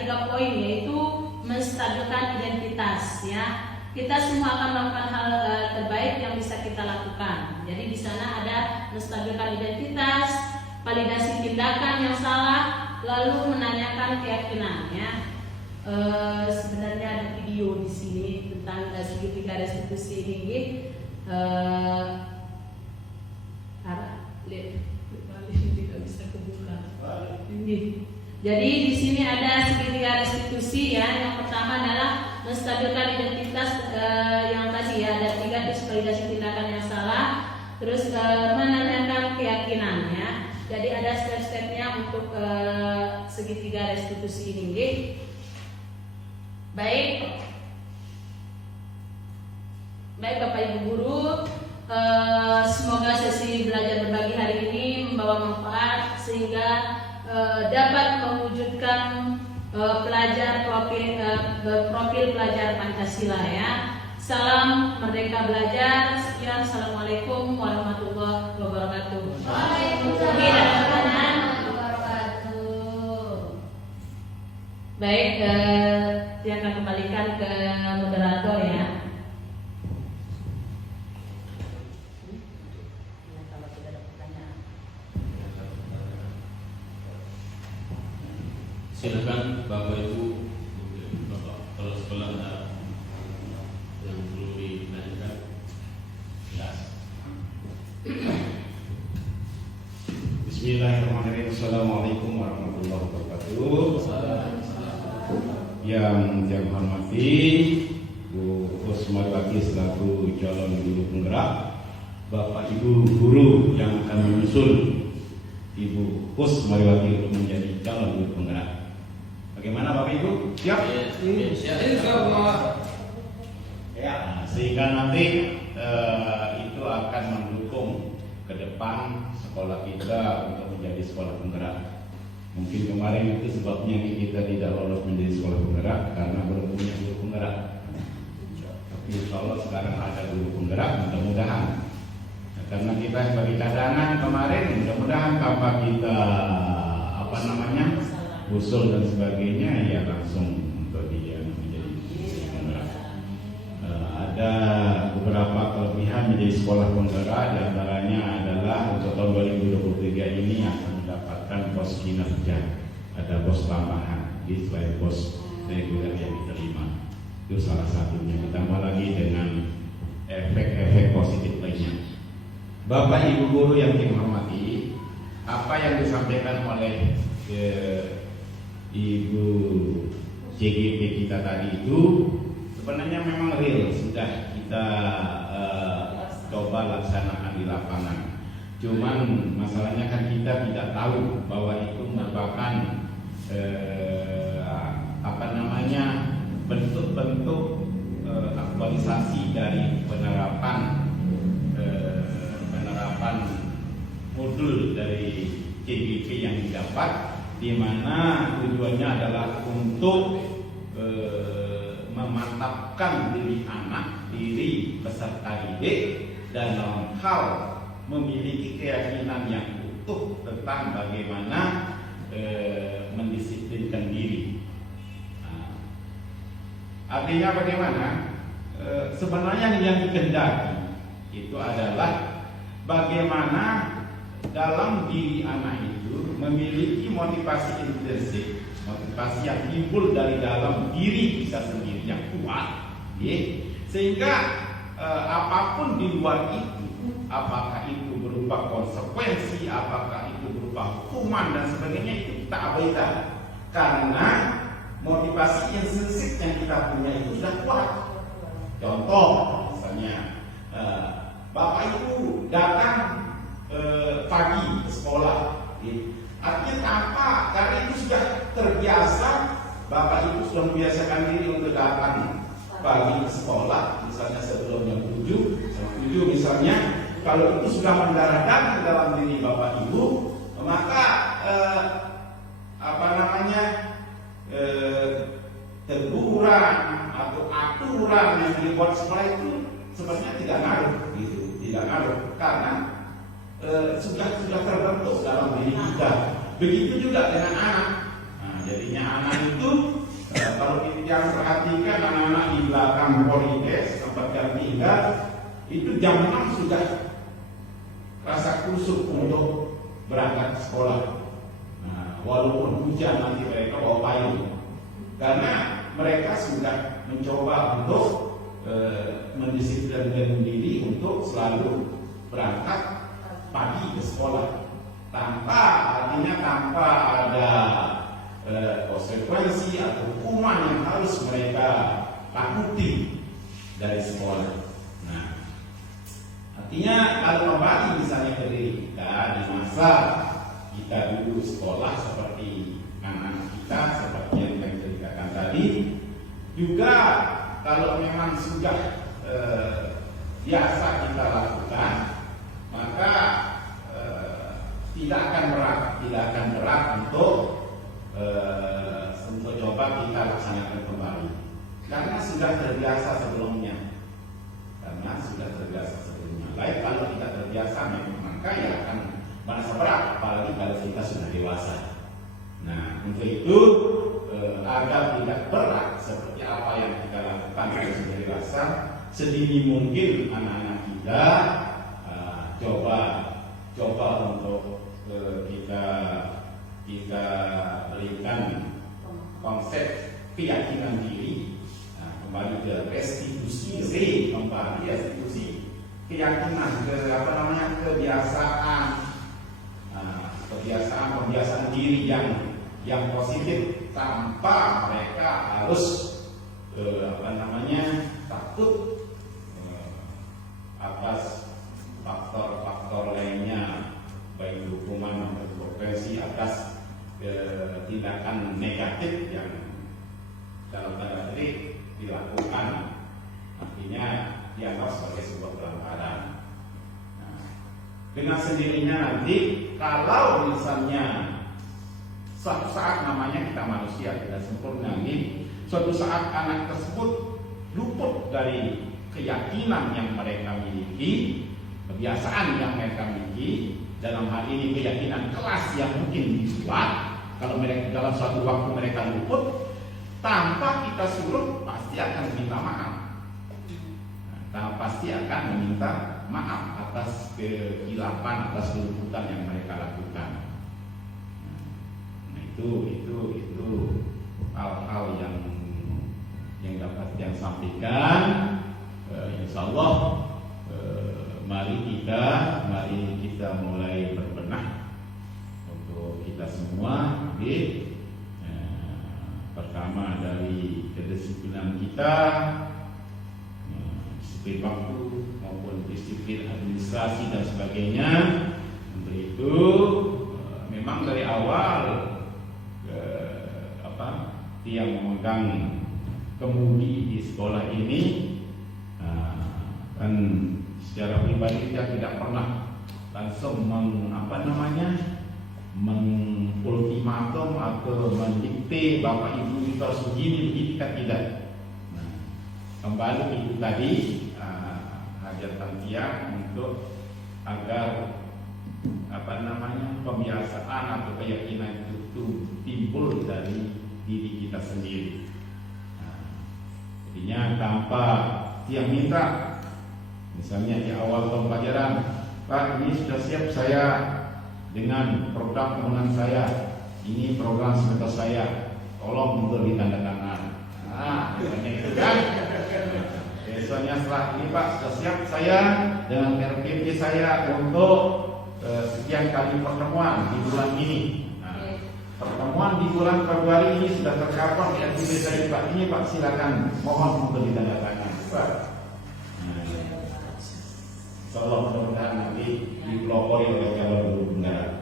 tiga poin, yaitu menstabilkan identitas ya. Kita semua akan melakukan hal terbaik yang bisa kita lakukan. Jadi di sana ada menstabilkan identitas, validasi tindakan yang salah, lalu menanyakan keyakinan ya. sebenarnya ada video di sini tentang segitiga restitusi ini. Tidak bisa kebuka. Ini. Jadi di sini ada segitiga restitusi ya. Yang pertama adalah menstabilkan identitas yang tadi ya, ada 3 diskriminasi tindakan yang salah. Terus menanyakan keyakinannya. Jadi ada step-stepnya untuk segitiga restitusi ini. Baik Bapak Ibu Guru, semoga sesi belajar berbagi hari ini membawa manfaat sehingga dapat mewujudkan profil pelajar Pancasila ya. Salam Merdeka Belajar. Sekian, assalamualaikum warahmatullahi wabarakatuh. Waalaikumsalam. Baik, yang akan kembalikan ke moderator ya. Kalau tidak ada pertanyaan, silakan Bapak Ibu, Bapak kepala sekolah ada yang perlu ditanyakan. Ya. Bismillahirrahmanirrahim. Assalamualaikum warahmatullahi wabarakatuh. Yang hormati Bu Kusmawati selaku calon guru penggerak, Bapak Ibu guru yang akan menyusul Ibu Kusmawati untuk menjadi calon guru penggerak. Bagaimana Bapak Ibu? Siap? Insyaallah. Ya, sehingga nanti itu akan mendukung ke depan sekolah kita untuk menjadi sekolah penggerak. Mungkin kemarin itu sebabnya kita tidak lolos menjadi sekolah penggerak karena belum punya guru penggerak. Tapi insya Allah sekarang ada guru penggerak, mudah-mudahan. Nah, karena kita sebagai cadangan kemarin, mudah-mudahan tanpa kita usul dan sebagainya, ya langsung untuk dia menjadi guru penggerak. Ada beberapa kelebihan menjadi sekolah penggerak, diantaranya adalah untuk tahun 2023 ini akan mendapatkan pos kinerja, ada pos tambahan di selain pos reguler yang diterima. Itu salah satunya, ditambah lagi dengan efek-efek positif lainnya. Bapak Ibu guru yang dihormati, apa yang disampaikan oleh Ibu CGP kita tadi itu sebenarnya memang real, sudah kita coba laksanakan di lapangan. Cuman masalahnya kan kita tidak tahu bahwa itu merupakan bentuk-bentuk aktualisasi dari penerapan modul dari CGP yang didapat, di mana tujuannya adalah untuk memantapkan diri anak, diri peserta didik dalam hal memiliki keyakinan yang utuh tentang bagaimana mendisiplinkan diri. Nah, artinya bagaimana? Sebenarnya yang dikehendaki itu adalah bagaimana dalam diri anak itu memiliki motivasi intrinsik, motivasi yang timbul dari dalam diri kita sendiri yang kuat, sehingga apapun di luar itu, apakah itu berupa konsekuensi, apakah itu berupa hukuman dan sebagainya, itu kita abaikan karena motivasi intrinsik yang kita punya itu sudah kuat. Contoh misalnya, Bapak Ibu datang pagi ke sekolah, artinya tanpa, karena itu sudah terbiasa, Bapak Ibu sudah membiasakan diri untuk datang pagi ke sekolah, misalnya sebelum jam 7 misalnya. Kalau itu sudah mendarah daging dalam diri Bapak Ibu, maka teguran atau aturan yang dibuat sekolah itu sebenarnya tidak ngaruh, gitu, tidak ngaruh karena sudah terbentuk dalam diri kita. Begitu juga dengan anak. Nah, jadinya anak itu kalau kita perhatikan anak-anak di belakang Polides tempat kami tinggal, itu jam 6 sudah rasa kusuk untuk berangkat ke sekolah. Nah, walaupun hujan nanti mereka bawa payung, karena mereka sudah mencoba untuk mendisiplinkan diri untuk selalu berangkat pagi ke sekolah tanpa ada konsekuensi atau hukuman yang harus mereka takuti dari sekolah. Nah, artinya kalau kembali misalnya ke diri kita di masa kita dulu sekolah seperti anak kita seperti yang kita ceritakan tadi, juga kalau memang sudah biasa kita lakukan, maka tidak akan berat untuk coba kita laksanakan kembali, karena sudah terbiasa sebelumnya. Lain kalau kita terbiasa memang maka ya akan merasa berat, apalagi kalau kita sudah dewasa. Nah, untuk itu agar tidak berat seperti apa yang kita lakukan kalau sudah dewasa, sedini mungkin anak-anak kita coba untuk kita berikan konsep keyakinan diri, kembali ke restitusi keyakinan, kebiasaan diri yang positif, tanpa mereka harus takut atas faktor-faktor lainnya, baik hukuman maupun konsekuensi atas tindakan negatif yang dalam tanda petik dilakukan, artinya dianggap sebagai sebuah pelanggaran. Nah, dengan sendirinya nanti kalau misalnya suatu saat, namanya kita manusia tidak sempurna ini, suatu saat anak tersebut luput dari keyakinan yang mereka miliki, kebiasaan yang mereka miliki, dalam hal ini keyakinan kelas yang mungkin dibuat, kalau mereka dalam suatu waktu mereka luput, tanpa kita suruh pasti akan minta maaf. Pasti akan meminta maaf atas kehilapan, atas keluputan yang mereka lakukan. Nah, itu hal-hal yang dapat yang sampaikan. Insya Allah mari kita mulai berbenah untuk kita semua. Pertama dari kedisiplinan kita, disiplin waktu maupun disiplin administrasi dan sebagainya. Untuk itu memang dari awal yang memegang kemudi di sekolah ini kan secara pribadi kita tidak pernah langsung mengultimatum atau mendikte Bapak Ibu kita harus begini kita tidak. Nah, kembali itu tadi hajatan tiang untuk agar pembiasaan atau keyakinan itu timbul dari diri kita sendiri. Nah, jadinya tanpa tiang minta, misalnya di awal tahun pelajaran, Pak, ini sudah siap saya dengan program tahunan saya, ini program semester saya, tolong untuk ditandatangan. Nah, misalnya itu kan. Besoknya setelah ini, Pak, sudah siap saya dengan RPP saya untuk sekian kali pertemuan di bulan ini. Nah, pertemuan di bulan Februari ini sudah tercover di RPP saya, Pak. Ini Pak, silakan mohon untuk ditandatangan. Insyaallah mudah-mudahan nanti dipelopori oleh calon guru bendara.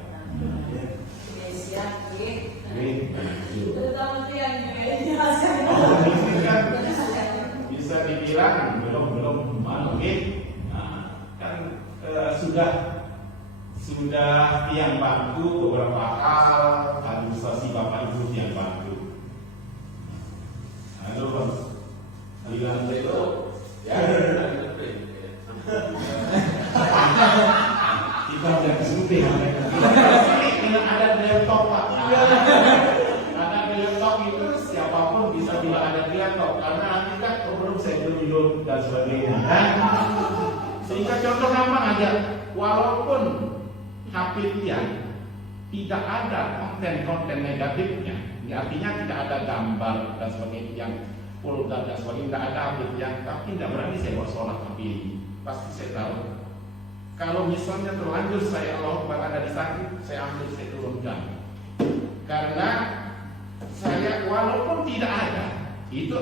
Bisa dibilang belum malu, kan sudah tiang bantu beberapa hal administrasi Bapak Ibu tiang bantu. Halo Bang, bilang itu ya. Kita udah kesulitan dengan ada laptop Pak. Ada laptop itu siapapun bisa bilang ada laptop, karena nanti kan belum saya dulu dan sebagainya. Sehingga contoh gampang aja, walaupun HP dia tidak ada konten-konten negatifnya, Ini artinya tidak ada gambar dan sebagainya yang vulgar dan sebagainya, tidak ada yang, tapi tidak berani saya buat sholat tapi pasti saya tahu. Kalau misalnya terlanjur saya Allah ada di sakit, saya ambil, saya turunkan. Karena saya walaupun tidak ada, itu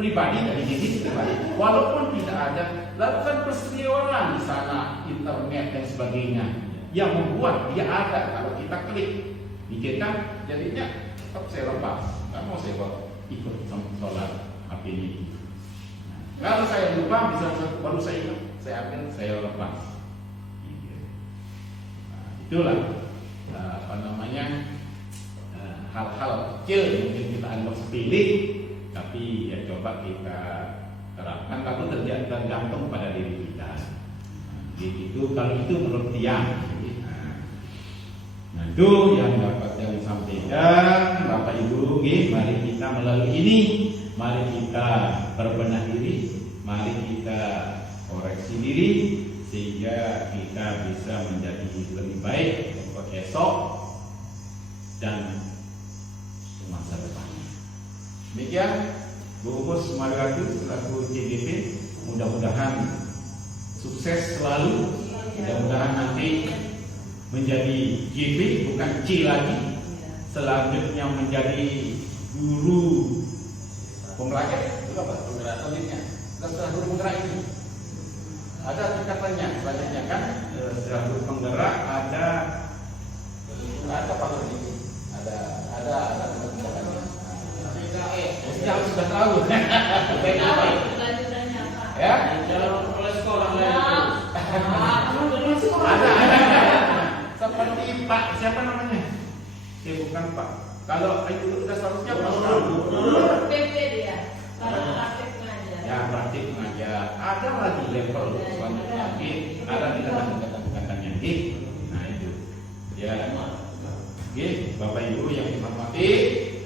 pribadi dari diri pribadi, walaupun tidak ada, lakukan perseliweran di sana, internet dan sebagainya, yang membuat dia ada. Kalau kita klik, pikirkan, jadinya tetap saya lepas. Nggak mau saya buat ikut sholat HP ini. Kalau saya lupa, bisa baru saya ingat, saya ambil, saya lepas. Itulah apa namanya, hal-hal kecil mungkin kita anggap sepele, tapi ya coba kita terapkan kalau tergantung pada diri kita. Itu kalau itu menurut tiang. Nah itu yang dapat saya sampaikan, Bapak Ibu. Mari kita melalui ini, mari kita berbenah diri, mari kita koreksi diri, sehingga kita bisa menjadi lebih baik untuk esok dan masa depan. Demikian Bu Bos Mariwati selaku CGP, mudah-mudahan sukses selalu, mudah-mudahan nanti menjadi GP bukan C lagi, selanjutnya menjadi guru penggerak, itu apa? Penggerak selanjutnya, setelah guru penggerak ini ada tingkatannya selanjutnya kan, setelah guru penggerak ada apa ini? Ada tingkatannya. Yang sudah tahu. Lanjutannya apa? Ya? Dalam kepala sekolah Ada. Seperti Pak, siapa namanya? Bukan Pak. Kalau itu sudah seharusnya Pak. PP dia. Kalau praktek mengajar. Ya, praktik mengajar. Ada lagi level selanjutnya. Ada tingkatan-tingkatannya. Nah itu. Ya. Oke, Bapak Ibu yang dihormati,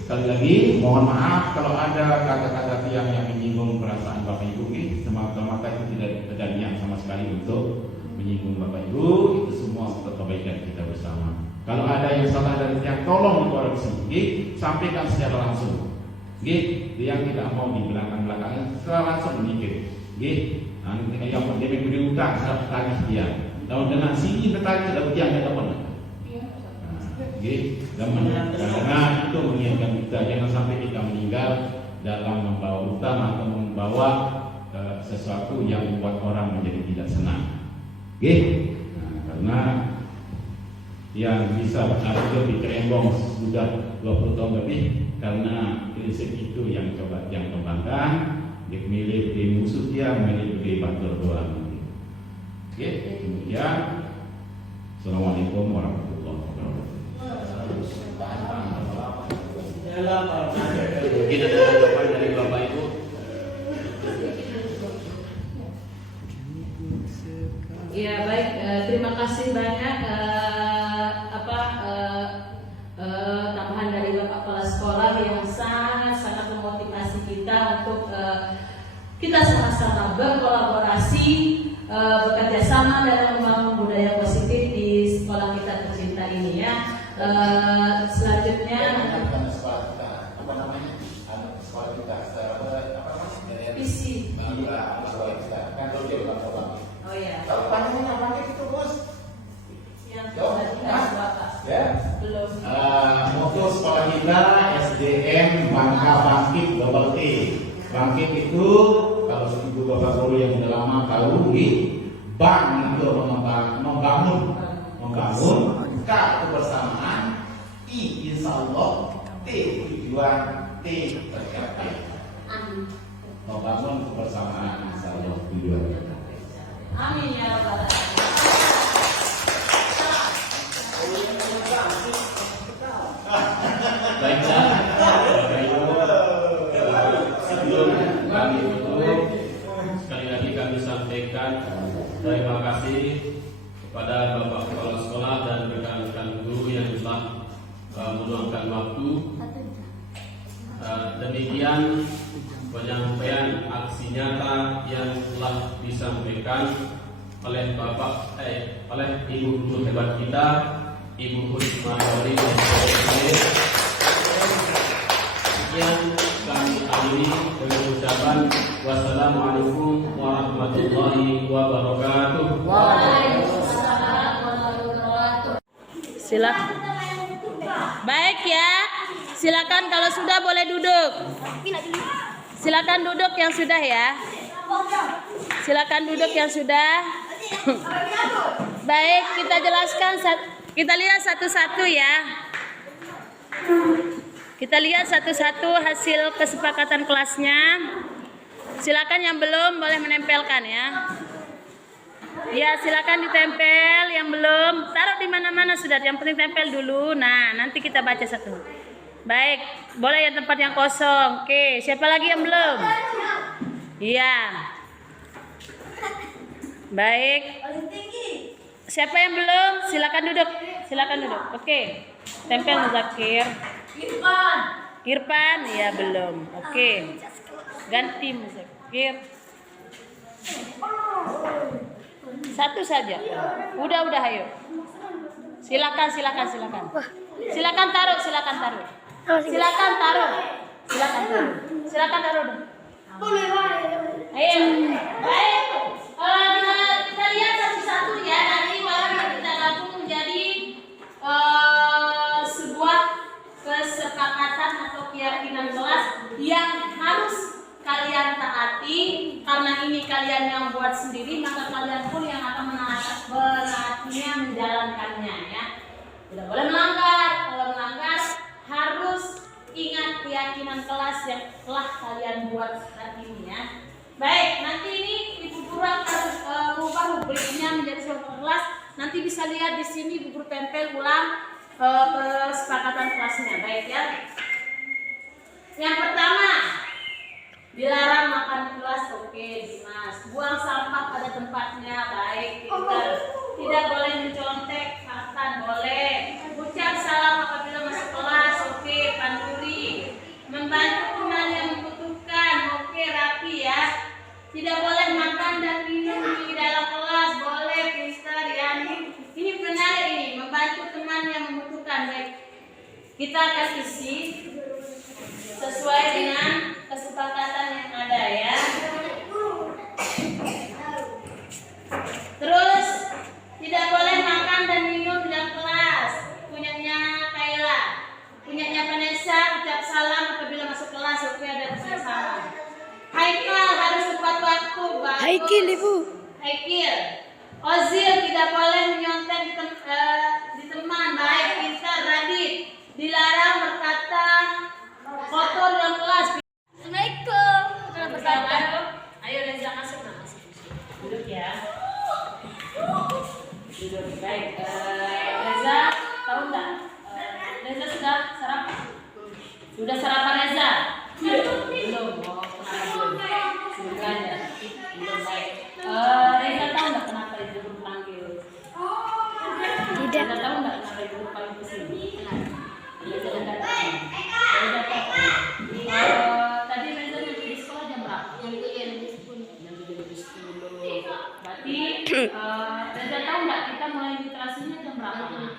sekali lagi mohon maaf kalau ada kata-kata yang menyinggung perasaan Bapak Ibu. Semata-mata itu tidak ada niat sama sekali untuk menyinggung Bapak Ibu. Itu semua untuk kebaikan kita bersama. Kalau ada yang salah dari tiang, tolong dikoreksi, sampaikan secara langsung. Yang tidak mau di belakang-belakang, secara langsung menyingkir. Yang penting beri utang, harus tagih dia. Kalau dengan sini tertagih, dapat dia nggak dapat. Karena itu mengingatkan kita jangan sampai kita meninggal dalam membawa utang atau membawa sesuatu yang membuat orang menjadi tidak senang. Karena yang bisa berhasil di Kerembong sudah 20 tahun lebih, karena prinsip itu yang coba yang kembangkan, milih di musuh dia, milih di batur doang. Kemudian Assalamualaikum warahmatullahi wabarakatuh. Mungkin ada tanggapan dari Bapak Ibu. Ya baik, terima kasih banyak tambahan dari Bapak Kepala Sekolah yang sangat memotivasi kita untuk kita sama-sama berkolaborasi, bekerja sama dalam membangun budaya positif di sekolah kita tercinta ini ya. Selanjutnya visi. Oh ya. Kalau panjangnya apa itu Bos? Yang Bapak. Ya. Belum. Moto sekolah kita SDM Bangka Bangkit Double T. Bangkit itu kalau ibu bapak guru yang sudah lama tahu, bang itu membangun, K kebersamaan, I insya Allah, T tujuan, T tercapai. Membangun kebersamaan insya Allah tujuan. Amin ya rabbal alamin. Baiklah, Bapak Ibu, sebelum kami tutup, sekali lagi kami sampaikan terima kasih kepada Bapak Kepala Sekolah dan rekan-rekan guru yang telah meluangkan waktu. Demikian penyampaian aksi nyata yang telah disampaikan oleh oleh Ibu Guru hebat kita, Ibu Husma Mariwati. Sekian kami akhiri dengan ucapan wassalamualaikum warahmatullahi wabarakatuh. Waalaikumsalam warahmatullahi wabarakatuh. Silakan. Baik ya. Silakan kalau sudah boleh duduk. Silakan duduk yang sudah ya. Silakan duduk yang sudah. Baik, kita jelaskan, kita lihat satu-satu ya. Kita lihat satu-satu hasil kesepakatan kelasnya. Silakan yang belum boleh menempelkan ya. Ya, silakan ditempel yang belum. Taruh di mana-mana sudah, yang penting tempel dulu. Nah, nanti kita baca satu. Baik, boleh ya tempat yang kosong. Oke, siapa lagi yang belum? Iya. Baik. Siapa yang belum? Silakan duduk. Silakan duduk. Oke. Tempel Muzakir. Irfan, ya belum. Oke. Ganti Muzakir. Satu saja. Udah ayo. Silakan. Silakan taruh. Silakan taruh. Ayo. Baik. Kita lihat satu-satu ya. Nanti baru kita gabung menjadi sebuah kesepakatan atau keyakinan kelas yang harus kalian taati. Karena ini kalian yang buat sendiri, maka kalian pun yang akan menaatinya, menjalankannya ya. Tidak boleh melanggar. Kalau melanggar harus ingat keyakinan kelas yang telah kalian buat saat ini ya. Baik, nanti ini Ibu Guru akan merubah rubriknya menjadi sebuah kelas. Nanti bisa lihat di sini Ibu Guru tempel ulang kesepakatan kelasnya. Baik ya. Yang pertama, dilarang makan di kelas. Oke, Dimas. Buang sampah pada tempatnya. Baik, pintar. Tidak boleh mencontek. Makan boleh. Ucap salam apabila masuk kelas. Oke, Panduri. Membantu teman yang membutuhkan. Oke, rapi ya. Tidak boleh makan dan minum di dalam kelas. Boleh, pintar ya. Ini benar ini. Membantu teman yang membutuhkan. Baik. Kita akan isi sesuai dengan kesepakatan yang ada ya. Terus tidak boleh makan dan minum di dalam kelas. Punyanya Kaila, punyanya Vanessa. Ucap salam apabila masuk kelas. Oke, ada bersama. Haikal harus tepat waktu. Bagus. Haikil, Ibu. Haikil. Ozil tidak boleh menyontek di teman. Baik, pintar. Radit dilarang berkata kotor dalam kelas. Assalamualaikum. Ayo Reza masuk. Duduk ya. Duduk. Baik. Reza tahu nggak? Reza sudah sarapan? Sudah sarapan Reza? Belum. Oh, kenapa belum? Sudah ya. Belum. Baik. Reza tahu nggak kenapa Ibu Guru panggil? Tidak. Reza tahu nggak kenapa Ibu Guru panggil ke sini? Reza tidak tahu. Reza tahu. Tadi Reza nyampe di sekolah jam berapa? Jam 7.10. Berarti Reza tahu nggak kita mulai literasinya jam berapa? Jam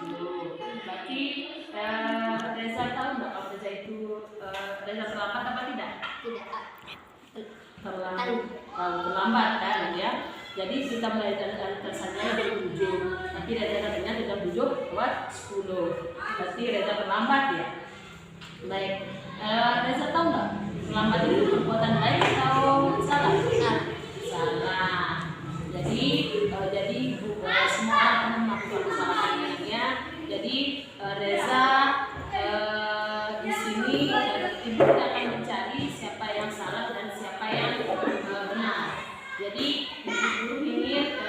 7. Berarti Reza tahu nggak kalau Reza itu Reza terlambat apa tidak? Terlambat kan ya. Jadi kita mulai literasinya jam 7. Nanti Reza katanya jam 7 lewat 10. Berarti Reza terlambat ya. Baik. Reza tahu nggak terlambat itu perbuatan baik atau salah? Salah. Jadi semua orang akan melakukan kesalahannya ya. Jadi Reza di sini Ibu akan mencari siapa yang salah dan siapa yang benar. Jadi Ibu Guru ingin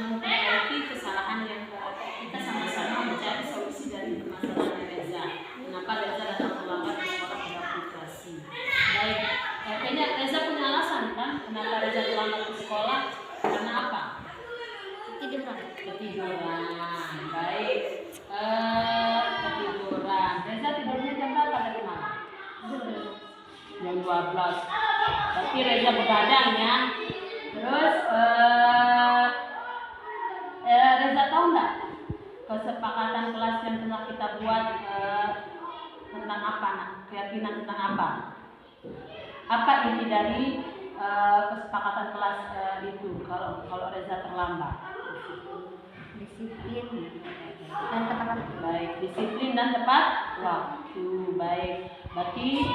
memperbaiki kesalahan yang kita sama-sama mencari solusi dari permasalahan Reza. Kenapa Reza datang terlambat ke sekolah pada aplikasi? Baik, kayaknya Reza punya alasan kan? Kenapa Reza terlambat ke sekolah? Karena apa? Ketiduran. Baik. Ketiduran. Reza tidurnya jam berapa tadi malam? Jam 12. Berarti Reza begadang ya. Terus Reza tahu nggak kesepakatan kelas yang telah kita buat tentang apa nak? terlambat. Apa inti dari kesepakatan kelas itu kalau Reza terlambat? Disiplin dan tepat waktu. Baik, disiplin dan tepat waktu. Baik, berarti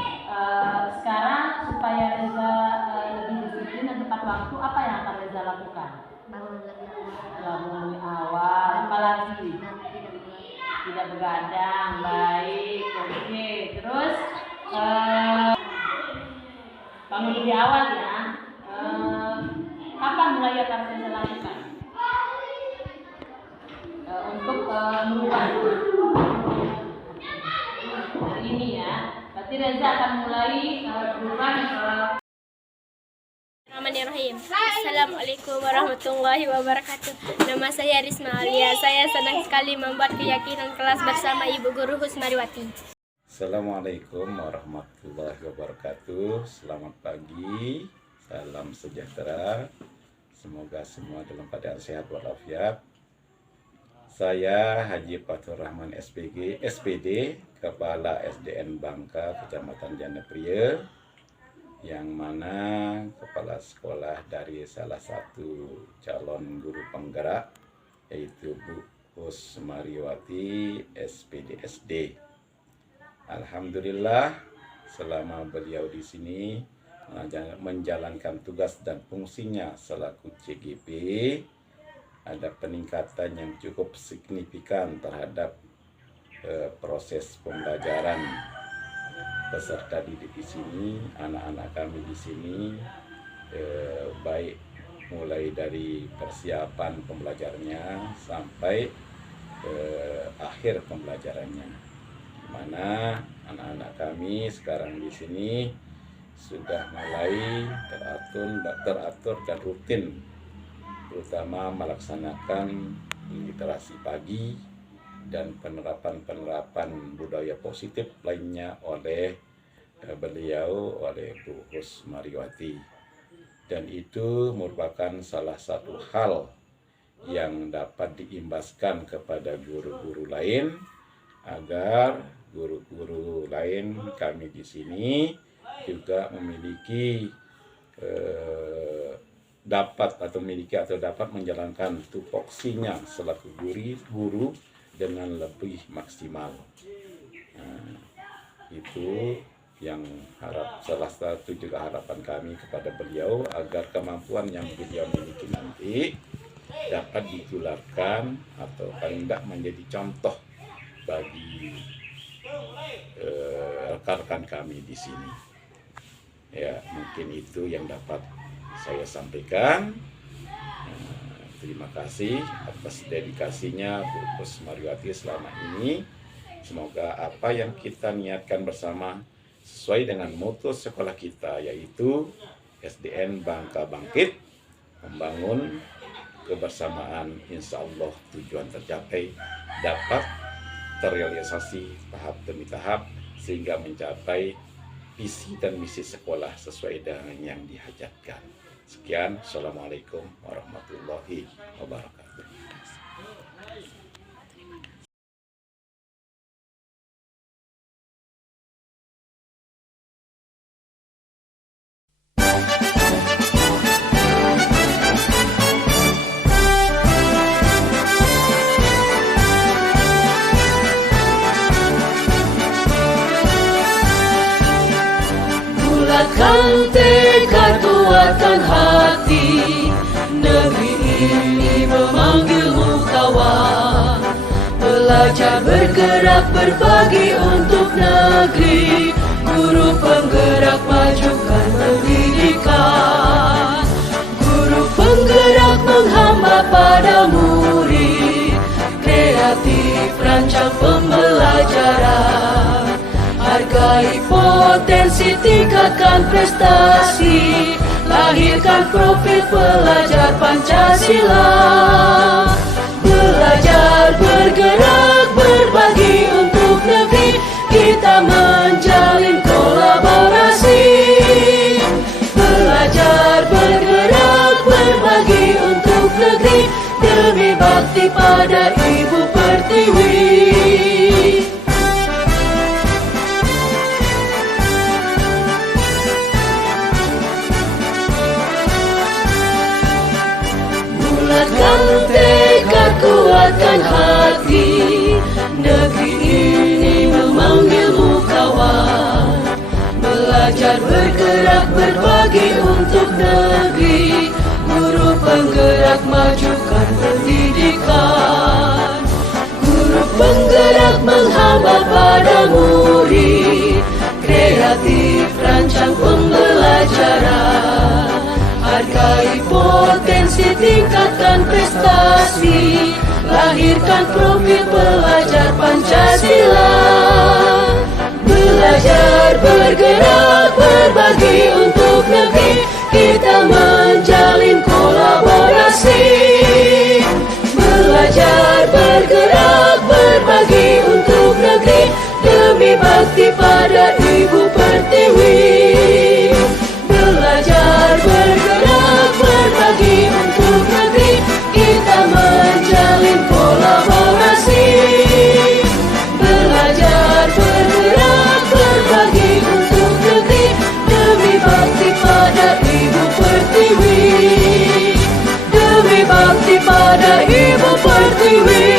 sekarang supaya Reza lebih disiplin dan tepat waktu, apa yang akan Reza lakukan? Bangun lebih awal. Bangun lebih awal, apalagi Dan tidak begadang. Baik, oke. Terus bangun lebih awal ya. Kapan mulai akan Reza lakukan? Untuk merubah hari ini ya. Berarti Reza akan mulai berubah. Bismillahirrahmanirrahim. Assalamualaikum warahmatullahi wabarakatuh. Nama saya Risma Alia. Saya senang sekali membuat keyakinan kelas bersama Ibu Guru Husmariwati. Assalamualaikum warahmatullahi wabarakatuh. Selamat pagi, salam sejahtera. Semoga semua dalam keadaan sehat walafiat. Saya Haji Fathur Rahman SPG, SPD, Kepala SDN Bangka, Kecamatan Janepria, yang mana kepala sekolah dari salah satu calon guru penggerak, yaitu Bu Husmariwati SPD SD. Alhamdulillah, selama beliau di sini menjalankan tugas dan fungsinya selaku CGP, ada peningkatan yang cukup signifikan terhadap proses pembelajaran peserta didik di sini, anak-anak kami di sini, baik mulai dari persiapan pembelajarannya sampai akhir pembelajarannya, di mana anak-anak kami sekarang di sini sudah mulai teratur dan rutin, terutama melaksanakan literasi pagi dan penerapan budaya positif lainnya oleh beliau, oleh Bu Husmariwati. Dan itu merupakan salah satu hal yang dapat diimbaskan kepada guru-guru lain, agar guru-guru lain kami di sini juga memiliki dapat menjalankan tupoksinya selaku guru dengan lebih maksimal. Nah, itu yang salah satu juga harapan kami kepada beliau, agar kemampuan yang beliau miliki nanti dapat ditularkan atau paling tidak menjadi contoh bagi rekan-rekan kami di sini. Ya, mungkin itu yang dapat saya sampaikan. Terima kasih atas dedikasinya Bu Husmariwati selama ini. Semoga apa yang kita niatkan bersama sesuai dengan motto sekolah kita, yaitu SDN Bangka Bangkit, membangun kebersamaan, insya Allah tujuan tercapai, dapat terrealisasi tahap demi tahap sehingga mencapai visi dan misi sekolah sesuai dengan yang dihajatkan. Sekian, Assalamualaikum warahmatullahi wabarakatuh. Bulatkan tekad, kuatkan hati, negeri ini memanggilmu kawan. Belajar, bergerak, berbagi untuk negeri, guru penggerak majukan pendidikan. Guru penggerak menghamba pada murid, kreatif rancang pembelajaran. Hargai potensi, tingkatkan prestasi, lahirkan profil pelajar Pancasila. Belajar, bergerak, berbagi untuk negeri, kita menjalin kolaborasi. Belajar, bergerak, berbagi untuk negeri, demi bakti pada Ibu Pertiwi. bergerak berbagi untuk negeri. Guru penggerak majukan pendidikan. Guru penggerak menghamba pada murid. Kreatif rancang pembelajaran. Hargai potensi, tingkatkan prestasi. Lahirkan profil pelajar Pancasila. Belajar, bergerak, berbagi untuk negeri. Kita menjalin kolaborasi. Belajar, bergerak, berbagi untuk negeri. Demi bakti pada Ibu Pertiwi. Belajar, bergerak, berbagi untuk negeri. Kita menjalin kolaborasi. Belajar, bergerak, berbagi untuk negeri. Demi bakti pada Ibu Pertiwi. Demi bakti pada Ibu Pertiwi.